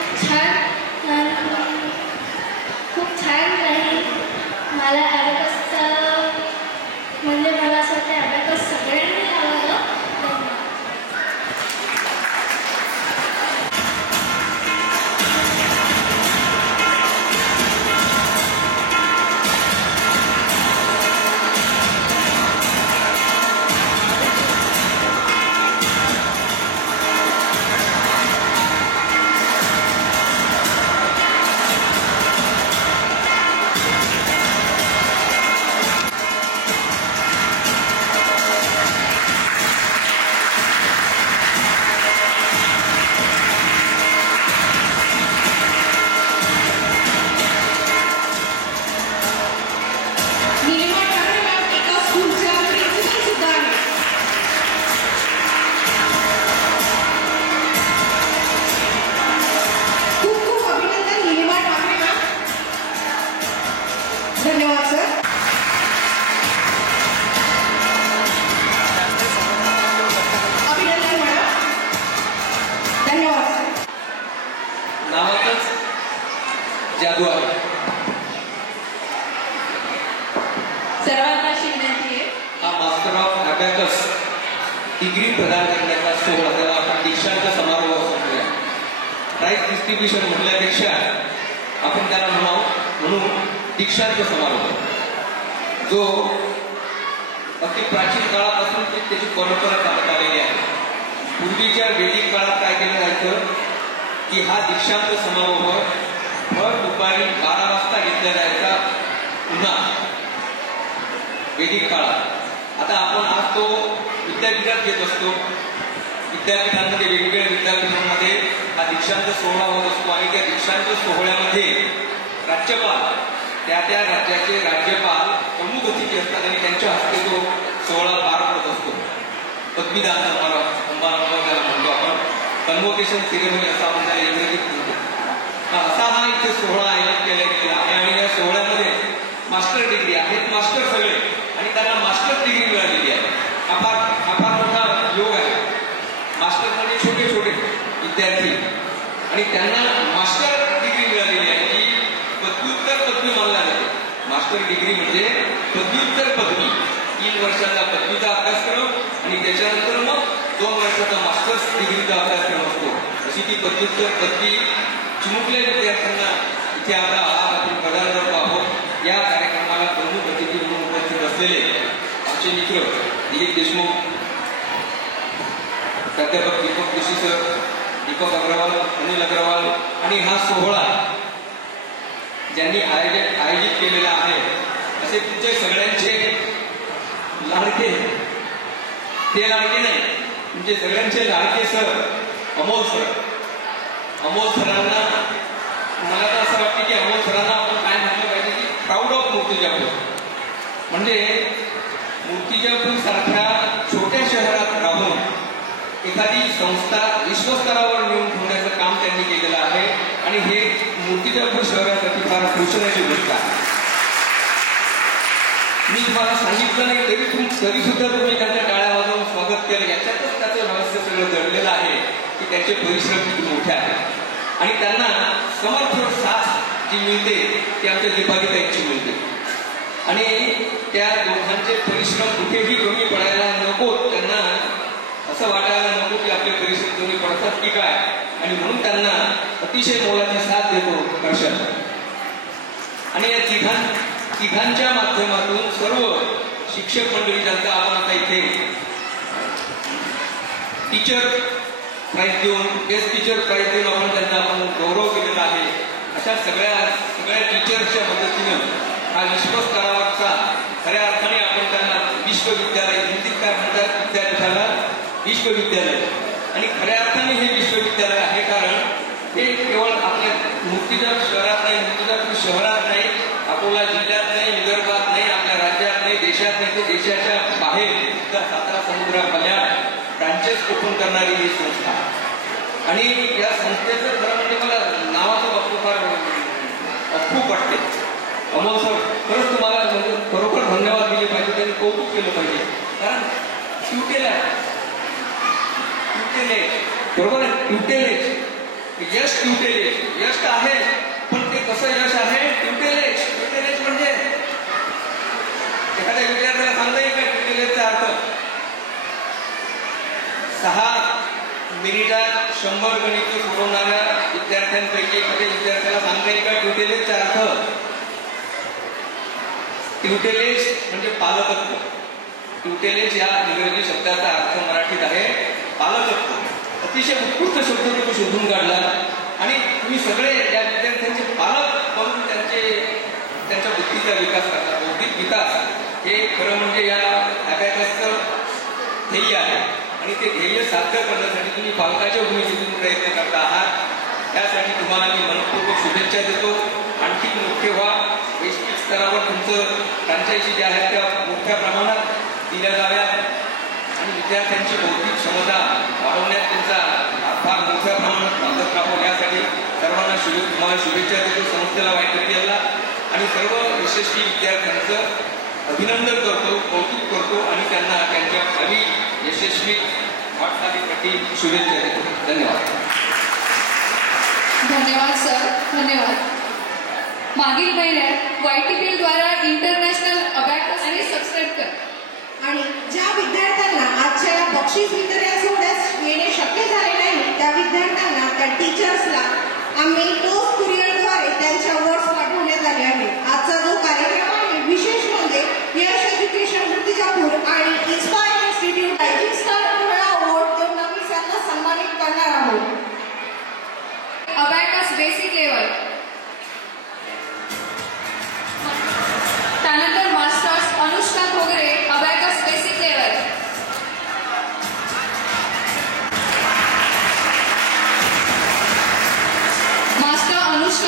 छान राहील. मला ॲबॅकसचा म्हणजे मला असं वाटतं ॲबॅकस सगळ्यांनी लावावं. निलिमा ठाकरे मॅम एका स्कूलच्या प्रिन्सिपल सुद्धा आहेत. खूप खूप अभिनंदन निलिमा ठाकरे मॅम. धन्यवाद सर. अभिनंदन मॅडम. धन्यवाद सर. नावातच जादू आहे. सर्वांना अशी विनंती आहे हा मास्टर ऑफ ॲबॅकस डिग्री प्रदान करण्याचा सोहळा, त्याला आपण दीक्षांत समारोह समजूया. प्राईज डिस्ट्रीब्युशन म्हटल्यापेक्षा आपण त्याला म्हणू दीक्षांत समारोह, जो अगदी प्राचीन काळापासून त्याची परंपरा चालत आलेली आहे. पूर्वीच्या वैदिक काळात काय केलं जायचं की हा दीक्षांत समारोह भर दुपारी 12 वाजता घेतला जायचा पुन्हा वैदिक काळात. आता आपण आज तो विद्यापीठात घेत असतो. विद्यापीठांमध्ये वेगवेगळ्या विद्यापीठांमध्ये हा दीक्षांत सोहळा होत असतो आणि त्या दीक्षांत सोहळ्यामध्ये राज्यपाल, त्या राज्याचे राज्यपाल प्रमुख अतिथी असतात आणि त्यांच्या हस्ते तो सोहळा पार पडत असतो. पदवीदान समारंभ त्याला म्हणतो आपण, कन्व्होकेशन सेरेमनी असं आपण त्याला इंग्रजीत म्हणतो. असा हा इथे सोहळा आयोजित केला गेलेला आहे आणि या सोहळ्यामध्ये मास्टर डिग्री आहेत, मास्टर सगळे, आणि त्यांना मास्टर डिग्री मिळालेली आहे. हा फार मोठा योग आहे. मास्टर म्हणजे छोटे छोटे विद्यार्थी आणि त्यांना मास्टर डिग्री मिळालेली आहे, जी पदव्युत्तर पदवी मानला जाते. मास्टर डिग्री म्हणजे पदव्युत्तर पदवी. 3 वर्षाचा पदवीचा अभ्यासक्रम आणि त्याच्यानंतर मग 2 वर्षाचा मास्टर्स डिग्रीचा अभ्यासक्रम असतो. अशी ती पदव्युत्तर पदवी चिमुकल्या विद्यार्थ्यांना इथे आता आपण प्रदान करतो आहोत. या कार्यक्रमाला प्रमुख अतिथी म्हणून उपस्थित असलेले आमचे मित्र दिलीप देशमुख, प्राध्यापक दीपक जोशी सर, दीपक अग्रवाल, अनिल अग्रवाल, आणि हा सोहळा ज्यांनी आयोजित केलेला आहे असे तुमचे सगळ्यांचे लाडके, ते लाडके नाही, तुमचे सगळ्यांचे लाडके सर अमोल सर. अमोल सरांना मला तर असं वाटतं की अमोल सरांना आपण काय म्हटलं पाहिजे की प्राऊड ऑफ मूर्तिजापूर. म्हणजे मूर्तिजापूर सारख्या छोट्या शहरात राहून एखादी संस्था विश्वस्तरावर नेऊन ठेवण्याचं काम त्यांनी केलेलं आहे आणि हे मूर्तिजापूर शहरासाठी फार खुशण्याची गोष्ट आहे. मी तुम्हाला सांगितलं नाही तरी सुद्धा तुम्ही त्यांच्या टाळ्या वाजवून स्वागत केलं. याच्यातच त्याचं रहस्य सगळं दडलेलं आहे की त्यांचे परिश्रम किती मोठे आहेत आणि त्यांना समर्थ साथ जी मिळते ती आमच्या दीपालीताईंची मिळते आणि त्या दोघांचे परिश्रम कुठेही कमी पडायला नको. त्यांना असं वाटायला नको की आपले परिश्रम कमी पडतात की काय, आणि म्हणून त्यांना अतिशय मोलाची साथ देतो हर्षद. आणि या तिघांच्या माध्यमातून सर्व शिक्षक मंडळी ज्यांचा आपण आता इथे टीचर प्राईज देऊन बेस्ट टीचर प्राईज देऊन आपण गौरव केलेला आहे. अशा सगळ्या टीचर्सच्या मदतीनं हा विश्व स्तरावरचा खऱ्या अर्थाने आपण त्यांना विश्वविद्यालय, हिंदीत काय म्हणतात विद्यापीठाला विश्वविद्यालय, आणि खऱ्या अर्थाने हे विश्वविद्यालय आहे. कारण हे केवळ आपल्या मूर्तिजापूर शहरात नाही, मूर्तिजापूर शहरात नाही, अकोला जिल्ह्यात नाही, विदर्भात नाही, आपल्या राज्यात नाही, देशात नाही, तर देशाच्या बाहेर सुद्धा 17 समुद्रापल्याड ब्रांचेस ओपन करणारी ही संस्था. आणि या संस्थेचं खरं म्हणजे मला नावाचं बाबतीत फार खूप वाटते. अमोल सर, खरंच तुम्हाला म्हणजे खरोखर धन्यवाद दिले पाहिजे, त्यांनी कौतुक केलं पाहिजे. कारण बरोबर आहे, ट्युटेलेज यश आहे, पण ते कसं यश आहे? ट्युटेलेज म्हणजे एखाद्या विद्यार्थ्याला सांगता येईल का ट्युटेलेजचा अर्थ? 6 मिनिटात 100 गणित सोडवणाऱ्या विद्यार्थ्यांपैकी एखाद्या विद्यार्थ्याला सांगता येईल का ट्युटेलेजचा अर्थ? ट्युटेलेज म्हणजे पालकत्व. ट्युटेलेज या इंग्रजी शब्दाचा अर्थ मराठीत आहे पालकत्व. अतिशय उत्कृष्ट शब्द तुम्ही शोधून काढला आणि तुम्ही सगळे या विद्यार्थ्यांचे पालक म्हणून त्यांच्या बुद्धीचा विकास करता. बौद्धिक विकास हे खरं म्हणजे या अबॅकसचं ध्येय आहे आणि ते ध्येय साध्य करण्यासाठी तुम्ही पालकाच्या भूमिकेतून प्रयत्न करता आहात. त्यासाठी तुम्हाला मी मनपूर्वक शुभेच्छा देतो. आणखी मोठे व्हा, वैश्विक स्तरावर तुमचं फ्रँचायझी ज्या आहेत त्या मोठ्या प्रमाणात दिल्या जाव्यात आणि विद्यार्थ्यांची बौद्धिक क्षमता वाढवण्यात तुमचा फार मोठ्या प्रमाणात मदत राहावं यासाठी सर्वांना तुम्हाला शुभेच्छा देतो. संस्थेला वाईटला आणि सर्व यशस्वी विद्यार्थ्यांचं अभिनंदन करतो, कौतुक करतो आणि त्यांना त्यांच्या भावी यशस्वी वाटचालीसाठी शुभेच्छा देतो. धन्यवाद. धन्यवाद सर, धन्यवाद. मागील महिन्यात YTPL द्वारा इंटरनॅशनल अबॅकस आणि सबस्क्राईब कर आणि ज्या विद्यार्थ्यांना आजच्या या बक्षीस वितरण सोहळ्यास येणे शक्य झाले नाही त्या विद्यार्थ्यांना, त्या टीचर्सला आम्ही पोस्ट कुरिअरद्वारे त्यांच्या वर्ड्स पाठवण्यात आले आहे. आजचा जो कार्यक्रम आहे विशेष म्हणजे यश एज्युकेशन मूर्तिजापूर आणि inspire institute rising star award देऊन आम्ही त्यांना सन्मानित करणार आहोत. अबॅकस बेसिक लेवल, त्यानंतर masters Anushka Khogare abacus basic level, master Anushka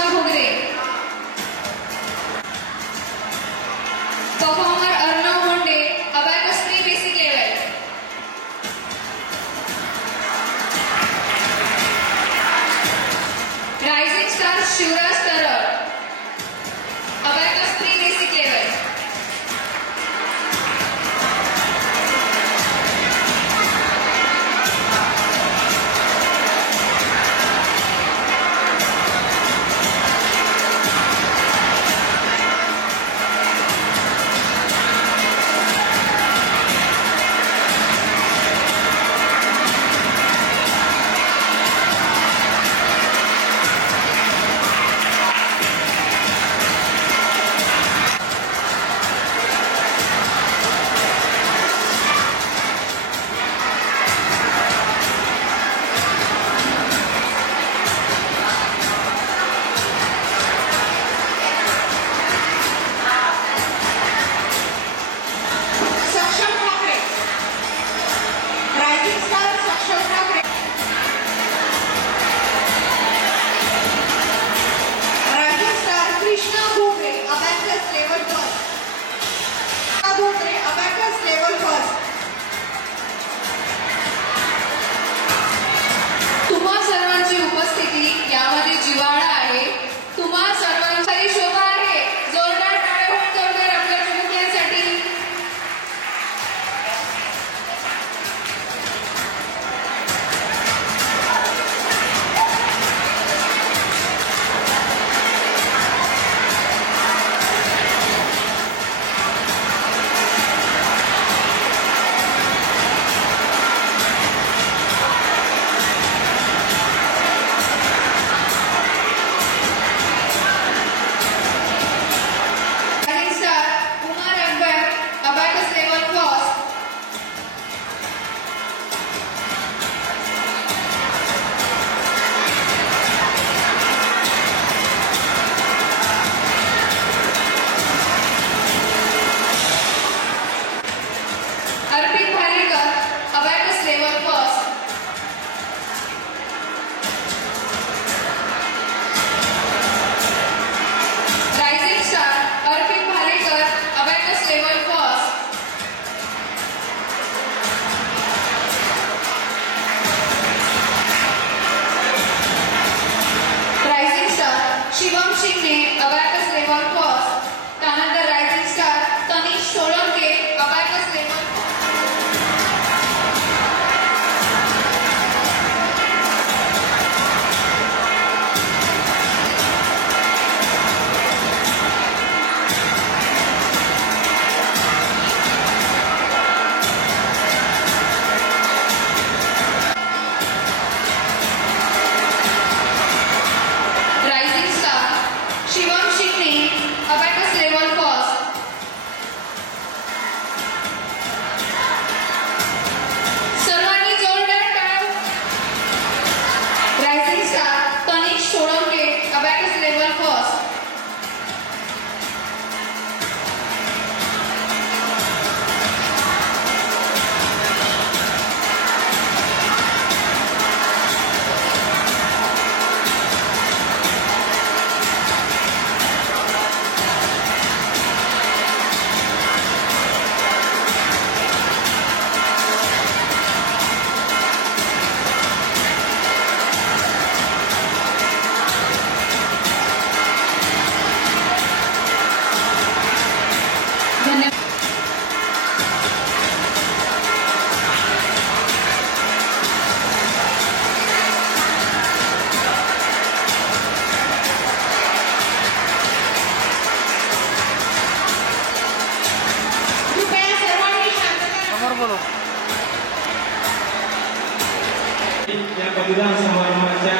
या बलिदान समारंभाच्या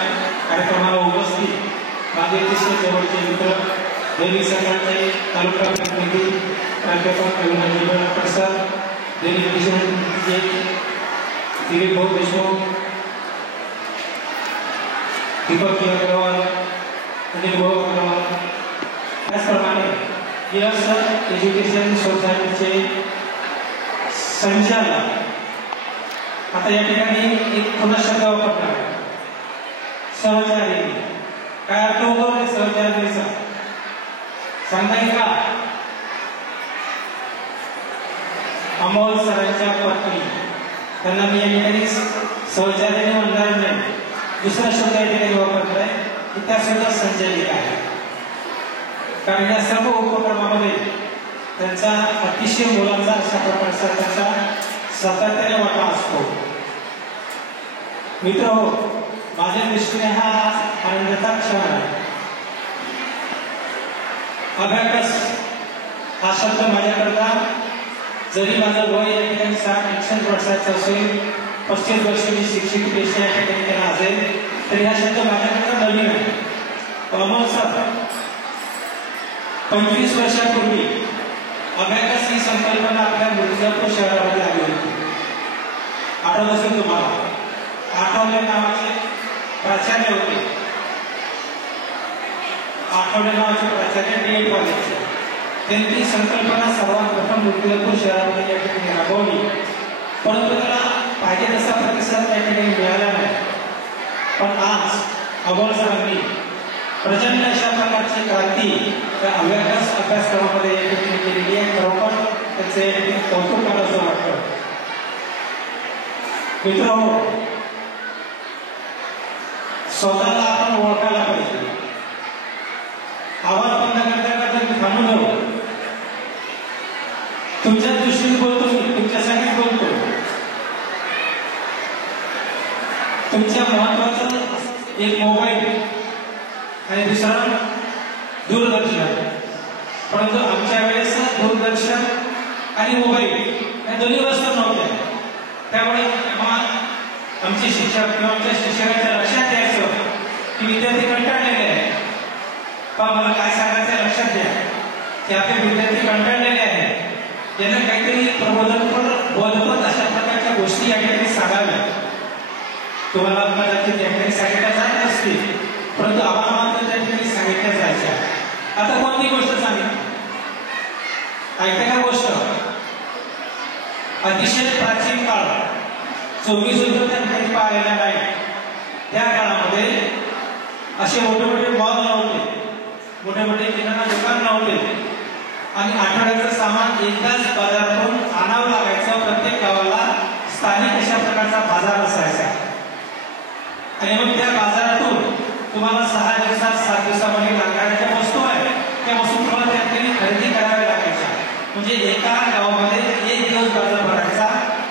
कार्यक्रमाला उपस्थित माझे अतिशय जवळचे मित्र दैनिक सकाळचे तालुका प्रतिनिधी प्राध्यापक अभिनंदन डॉक्टर सर, दैनिक किशोरचे दिलीप भाऊ देशमुख, दीपक अग्रवाल, अनिल भाऊ अग्रवाल, त्याचप्रमाणे यश एज्युकेशन सोसायटीचे संचालक. आता या ठिकाणी एक थोडा शब्द वापरणार आहे, सहचारी. काय अर्थ होतो सहचारीचा सांगता येईल का? अमोल सरांच्या पत्नी, त्यांना मी या ठिकाणी सहचार्याने म्हणणार नाही, दुसरा शब्द या ठिकाणी वापरत आहे की त्या सुद्धा संचालिका आहे. कारण या सर्व उपक्रमामध्ये त्यांचा अतिशय मोलाचा अशा प्रकारचा त्यांचा सातत्याने वाटा असतो. मित्र हो, माझ्या दृष्टीने हा आनंदाचा क्षण आहे. अभ्यास हा शब्द माझ्याकरता, जरी माझं वय या ठिकाणी 60-61 वर्षाचं असेल, 35 वर्ष मी शिक्षक पेशा या ठिकाणी केला असेल, तरी हा शब्द माझ्याकरता नवीन आहे. अमोल सर 25 वर्षापूर्वी अभ्यास ही संकल्पना आपल्या मुर्तिजापूर शहरामध्ये आली होती. आठवत असेल तुम्हाला, आठवले नावाचे प्राचार्य होते. आठवले नावाचे प्राचार्य DED कॉलेजचे. त्यांनी ती संकल्पना सर्वात प्रथम मुर्तिजापूर शहरामध्ये या ठिकाणी राबवली, परंतु त्याला पाहिजे तसा प्रतिसाद त्या ठिकाणी मिळाला नाही. पण आज अमोल सरांनी प्रचंड अशा प्रकारची क्रांती त्या अभ्यासक्रमामध्ये या ठिकाणी केलेली आहे. खरोखर त्याचे कौतुक करायचं वाटतं. मित्रांनो, स्वतःला आपण ओळखायला पाहिजे. आवाज बंद करता करता मी थांबू नको. तुमच्या दृष्टीने बोलतो मी, तुमच्यासाठी बोलतो. तुमच्या महत्वाचं एक मोबाईल आणि दुसरा दूरदर्शन. परंतु आमच्या वेळेस दूरदर्शन आणि मोबाईल या दोन्ही वस्तू नव्हत्या. त्यामुळे आमचे शिक्षक किंवा आमच्या शिक्षकाच्या लक्षात यायचं की विद्यार्थी कंटाळलेले आहे. पण मला काय सांगायचं लक्षात द्या की आपले विद्यार्थी कंटाळलेले आहेत. यांना काहीतरी प्रबोधनपर बोधपद अशा प्रकारच्या गोष्टी या ठिकाणी सांगाव्या. तुम्हाला कदाचित या ठिकाणी सांगितल्या जात नसतील, परंतु आम्हाला मात्र त्या ठिकाणी सांगितल्या जायच्या. आता कोणती गोष्ट सांगितली ऐकता का? गोष्ट अतिशय प्राचीन काळ, चौकी सुद्धा त्या ठिकाणी पाहिलेला नाही. त्या काळामध्ये असे मोठे मोठे मॉल नव्हते, मोठे मोठे किराणा दुकान नव्हते आणि आठवड्याचं सामान एकदाच बाजारातून आणावं लागायचं. प्रत्येक गावाला स्थानिक अशा प्रकारचा बाजार असायचा आणि मग त्या बाजारातून तुम्हाला 6 दिवसात 7 दिवसामध्ये लागणाऱ्या ज्या वस्तू आहेत त्या वस्तू तुम्हाला त्या ठिकाणी खरेदी कराव्या लागायच्या. म्हणजे एका गावामध्ये 1 दिवस बाजार भरायचा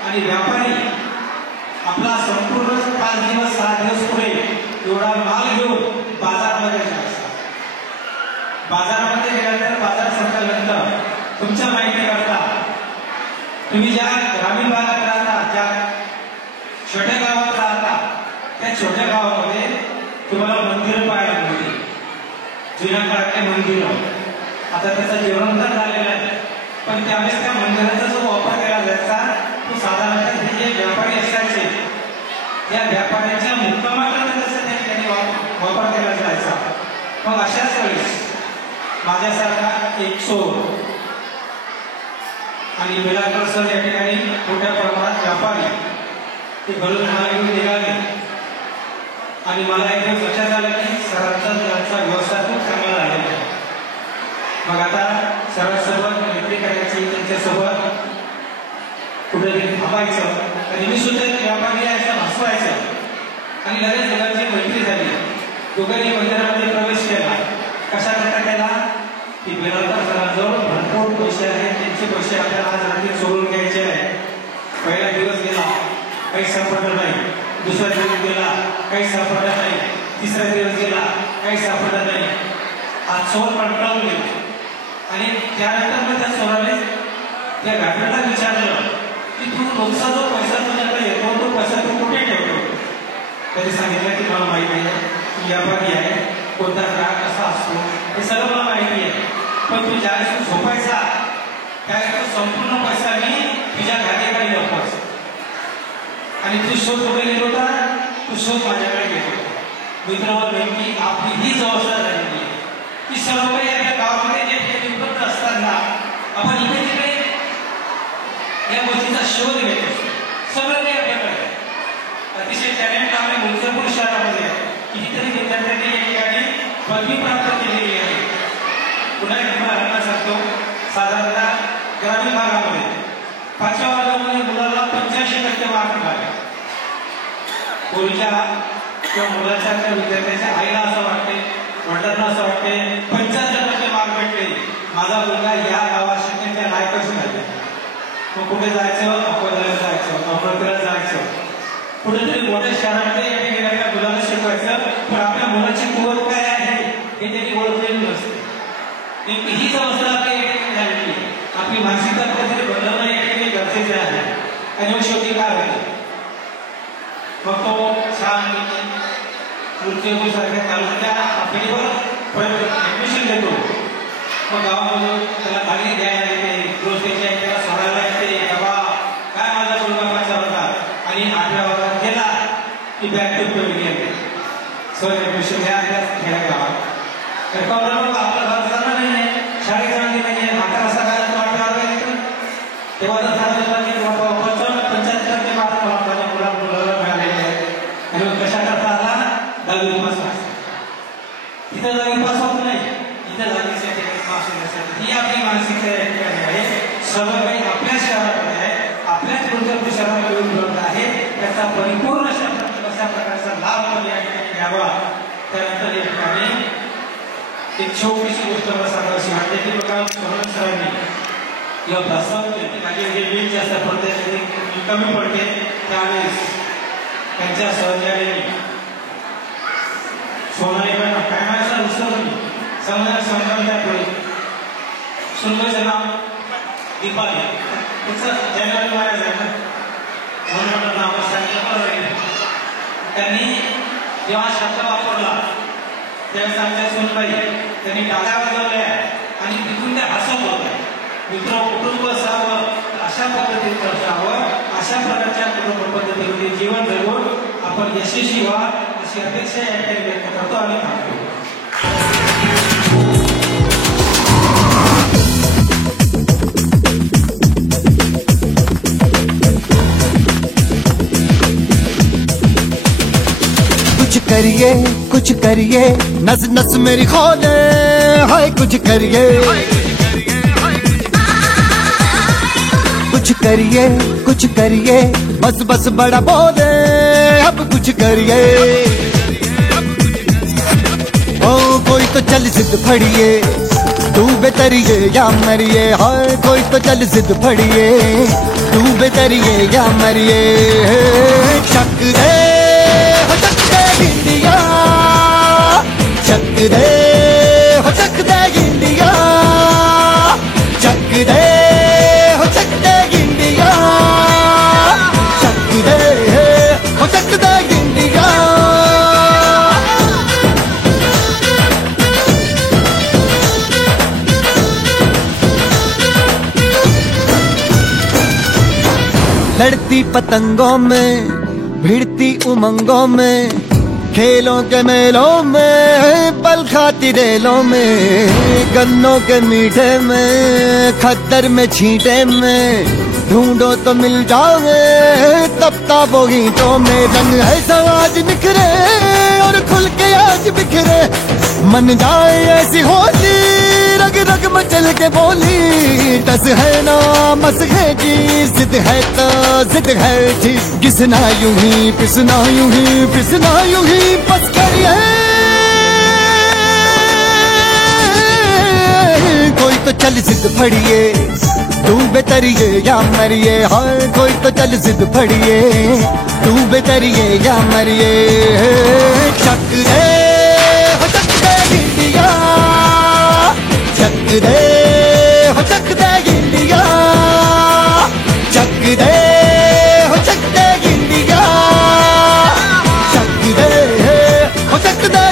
आणि व्यापारी आपला संपूर्ण 5 दिवस 6 दिवस पुढे एवढा माल घेऊन बाजारामध्ये जायचा. बाजारामध्ये गेल्यानंतर बाजार संपल्यानंतर तुमच्या माहिती करता तुम्ही ज्या ग्रामीण भागात राहता, ज्या छोट्या गावात राहता, त्या छोट्या गावामध्ये तुम्हाला मंदिरं पाहायला मिळते. जुन्या काळातले मंदिरं आता त्याचा जीर्णोद्धार झालेला आहे, पण त्यावेळेस त्या मंदिराचा जो वापर केला जायचा तो साधारणतः हे जे व्यापारी असायचे त्या व्यापाऱ्यांच्या मुक्कामाला त्याचा त्या ठिकाणी वापर केला जायचा. मग अशाच वेळेस माझ्यासारखा एक चोर आणि बेलाकर सर या ठिकाणी मोठ्या प्रमाणात व्यापारी ते घरून घेऊन निघाले आणि मला एक दिवस लक्षात आलं की सरांचा व्यवसाय खूप चांगला झालेला आहे. मग आता सरांसोबत मैत्री करायची, त्यांच्यासोबत कुठेतरी थांबायचं आणि मी सुद्धा व्यापारी यायचं हसवायचं आणि लगेच दोघांची मैत्री झाली. दोघांनी मंदिरामध्ये प्रवेश केला. कशा करता केला की बेलाकर सरांजवळ भरपूर पैसे आहेत, त्यांचे पैसे आपल्याला आज रात्री चोरून घ्यायचे आहे. पहिला दिवस गेला, काही सापडलं नाही. दुसरा दिवस गेला, काही सापडलं नाही. तिसरा दिवस गेला, काही सापडलं नाही. आज चोर कंटाळून गेला आणि त्यानंतर मग त्या चोराने त्या व्यापाऱ्याला विचारलं की तू रोजचा जो पैसा तुझ्याकडे येतो तो पैसा तू कुठे ठेवतो? व्यापारी आहे, कोणता ग्राहक कसा असतो हे सगळं मला माहिती आहे. पण तू ज्यावेळेस तू झोपायचा त्यावेळेस तो संपूर्ण पैसा मी तुझ्या खात्याकडे लपवायचा आणि तू शोध कुठे गेलो होता, तू शोध माझ्याकडे गेलो होता. मित्रांनो, नेमकी आपली हीच अवस्था झालेली आहे की सर्व काही आपल्या गावामध्ये जे काही उपलब्ध असताना आपण इकडे तिकडे या गोष्टीचा शोध घेत असतो. सगळं काही आपल्याकडे अतिशय टॅलेंट आपल्या मुजफ्फरपूर शहरामध्ये कितीतरी विद्यार्थ्यांनी या ठिकाणी पदवी प्राप्त केलेली आहे. पुन्हा एक तुम्हाला सांगतो, साधारणतः ग्रामीण भागामध्ये 5व्या वर्गामध्ये मुलाला 85% मार्क मिळाले. मुलीच्या किंवा मुलाच्या त्या विद्यार्थ्याच्या आईला असं वाटते, वडिलांना असं वाटते 75% मार्क भेटले, माझा मुलगा या गावात शिकण्याच्या लायकच नाही. मग कुठे जायचं, अकोल्याला जायचं, अमरावतीला जायचं, कुठेतरी मोठ्या शहरामध्ये या ठिकाणी मुलाला शिकवायचं. पण आपल्या मुलाची कुवत काय आहे हे त्यांनी ओळखलेली नसते. नेमकी हीच अवस्था आपल्या या ठिकाणी झालेली आहे. आपली मानसिकता कुठेतरी बदलणं या ठिकाणी गरजेचं आहे. आणि मग शेवटी काय होते, मग तो छान सारख्या तालुक्याच्या पातळीवर ऍडमिशन देतो. मग गावामधून त्याला गाडी द्यायला येते, रोज त्याला सोडायला येते, बाबा काय माझा मुलगा 5व्या वर्गात आणि 8व्या वर्गात गेला की बॅक टू गेले सर ऍडमिशन द्या खेड्या गावात. तर आपलं घर जाणार नाही, शाळेत जाणार नाही, म्हातारा असा काय 8व्या वर्गात येतो. तेव्हा जर सांगितलं की 75% मार्क माझ्या मुलाला मिळालेले आहेत आणि मग कशा करता आला 10वी पास. तिथं 10वी पास होत नाही, इथं 10वी पास होण्यासाठी ही आपली मानसिकता या ठिकाणी आहे. सर्व काही आपल्या शहरामध्ये आहे, आपल्याच मुजफ्फरपूर शहरामध्ये उपलब्ध आहे. त्याचा परिपूर्ण कशा प्रकारचा लाभ आपण या ठिकाणी घ्यावा. त्यानंतर या ठिकाणी एक छोटीशी गोष्ट मला सांगायची वाटते की बघा, सोनवणे सरांनी किंवा प्रस्ताव माझी जे वीज जास्त पडते कमी पडते त्यावेळेस त्यांच्या सहकार्याने सोनाली मॅडम काय माझं विसरलं समजा सुनबाईचं नाव दीपाली, तिचं जानेवारी महाराज आहे ना म्हणून नाव सांगितलं. त्यांनी जेव्हा शब्द वापरला त्यावेळेस आमच्या सुनबाई त्यांनी टाळ्या वाजवल्या आणि तिथून त्या हसत होत्या. मित्र कुटुंब असावं, अशा पद्धतीचं असावं, अशा प्रकारच्या कुटुंब पद्धतीमध्ये जीवन जगून आपण यशस्वी व्हा अशी अपेक्षा या ठिकाणी व्यक्त करतो आणि थांबतो. कुछ करिए नस नस मेरी खोले, हाय कुछ करिए कुछ करिए बस बस बड़ा बोले, अब कुछ करिए. ओ कोई तो चल जिद फड़िए, तू बेतरिए या मरिए, हाय कोई तो चल जिद फड़िए, तू बेतरिए या मरिए. शक दे इंडिया, चक दे हो चक दे इंडिया, चक दे हो चक दे इंडिया, चक दे हो चक दे इंडिया. लड़ती पतंगों में, भिड़ती उमंगों में, खेलों के मेलों में, पल खाती रेलों में, गन्नों के मीठे में, खद्दर में छींटे में, ढूंढो तो मिल जाओगे तब ताबो गीतों में. रंग है समाज निखरे और खुल के आज बिखरे, मन जाए ऐसी होली रग रग मचल के बोली. टस है ना मस है जी, जिद है तो जिद है जी, घिसना यूं ही पिसना यूं ही पिसना यूं ही बस करिए. कोई तो चल जिद फड़िए, तू बेतरिए या मरिए, हाय कोई तो चल जिद फड़िए, तू बेतरिए या मरिए. चक दे हो चक दे इंडिया, चक दे हो चक दे इंडिया, चक दे हो चक दे इंडिया, चक दे हो चक दे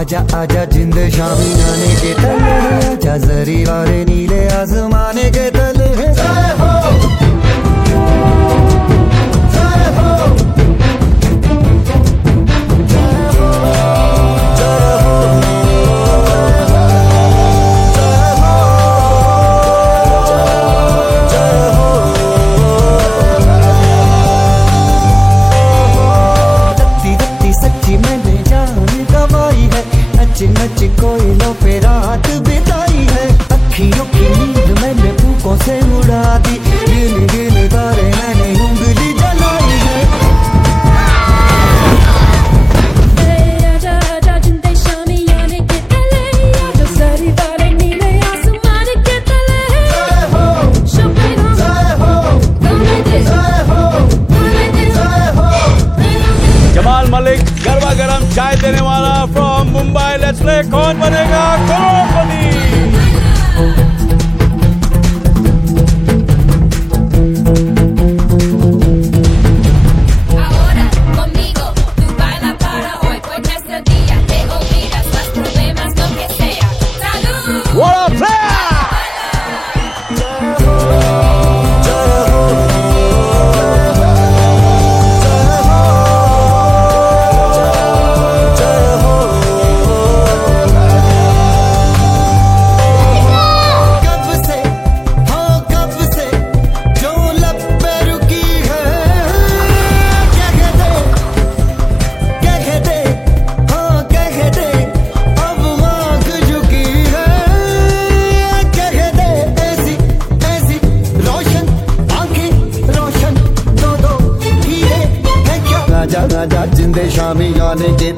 आजा आजा जिंद शामी आने के तले, आजा जरी वाले नीले आसमाने के तले। नच कोयलों पे रात बिताई है, अखियों की नींद मैंने फूकों से उड़ा दी, गिन गिन तारे मैंने उंगली जलाई है। आजा आजा जिंदे शामी आने के तले, आजा सारी वाले नीले आसमान के तले। शोपेनो गाने दे जमाल मलिक गरबा गरम चाय देने वाला फ्रॉम मुंबई। लेट्स प्ले कौन बनेगा करोड़पति। आजा जिंदे शामी आने के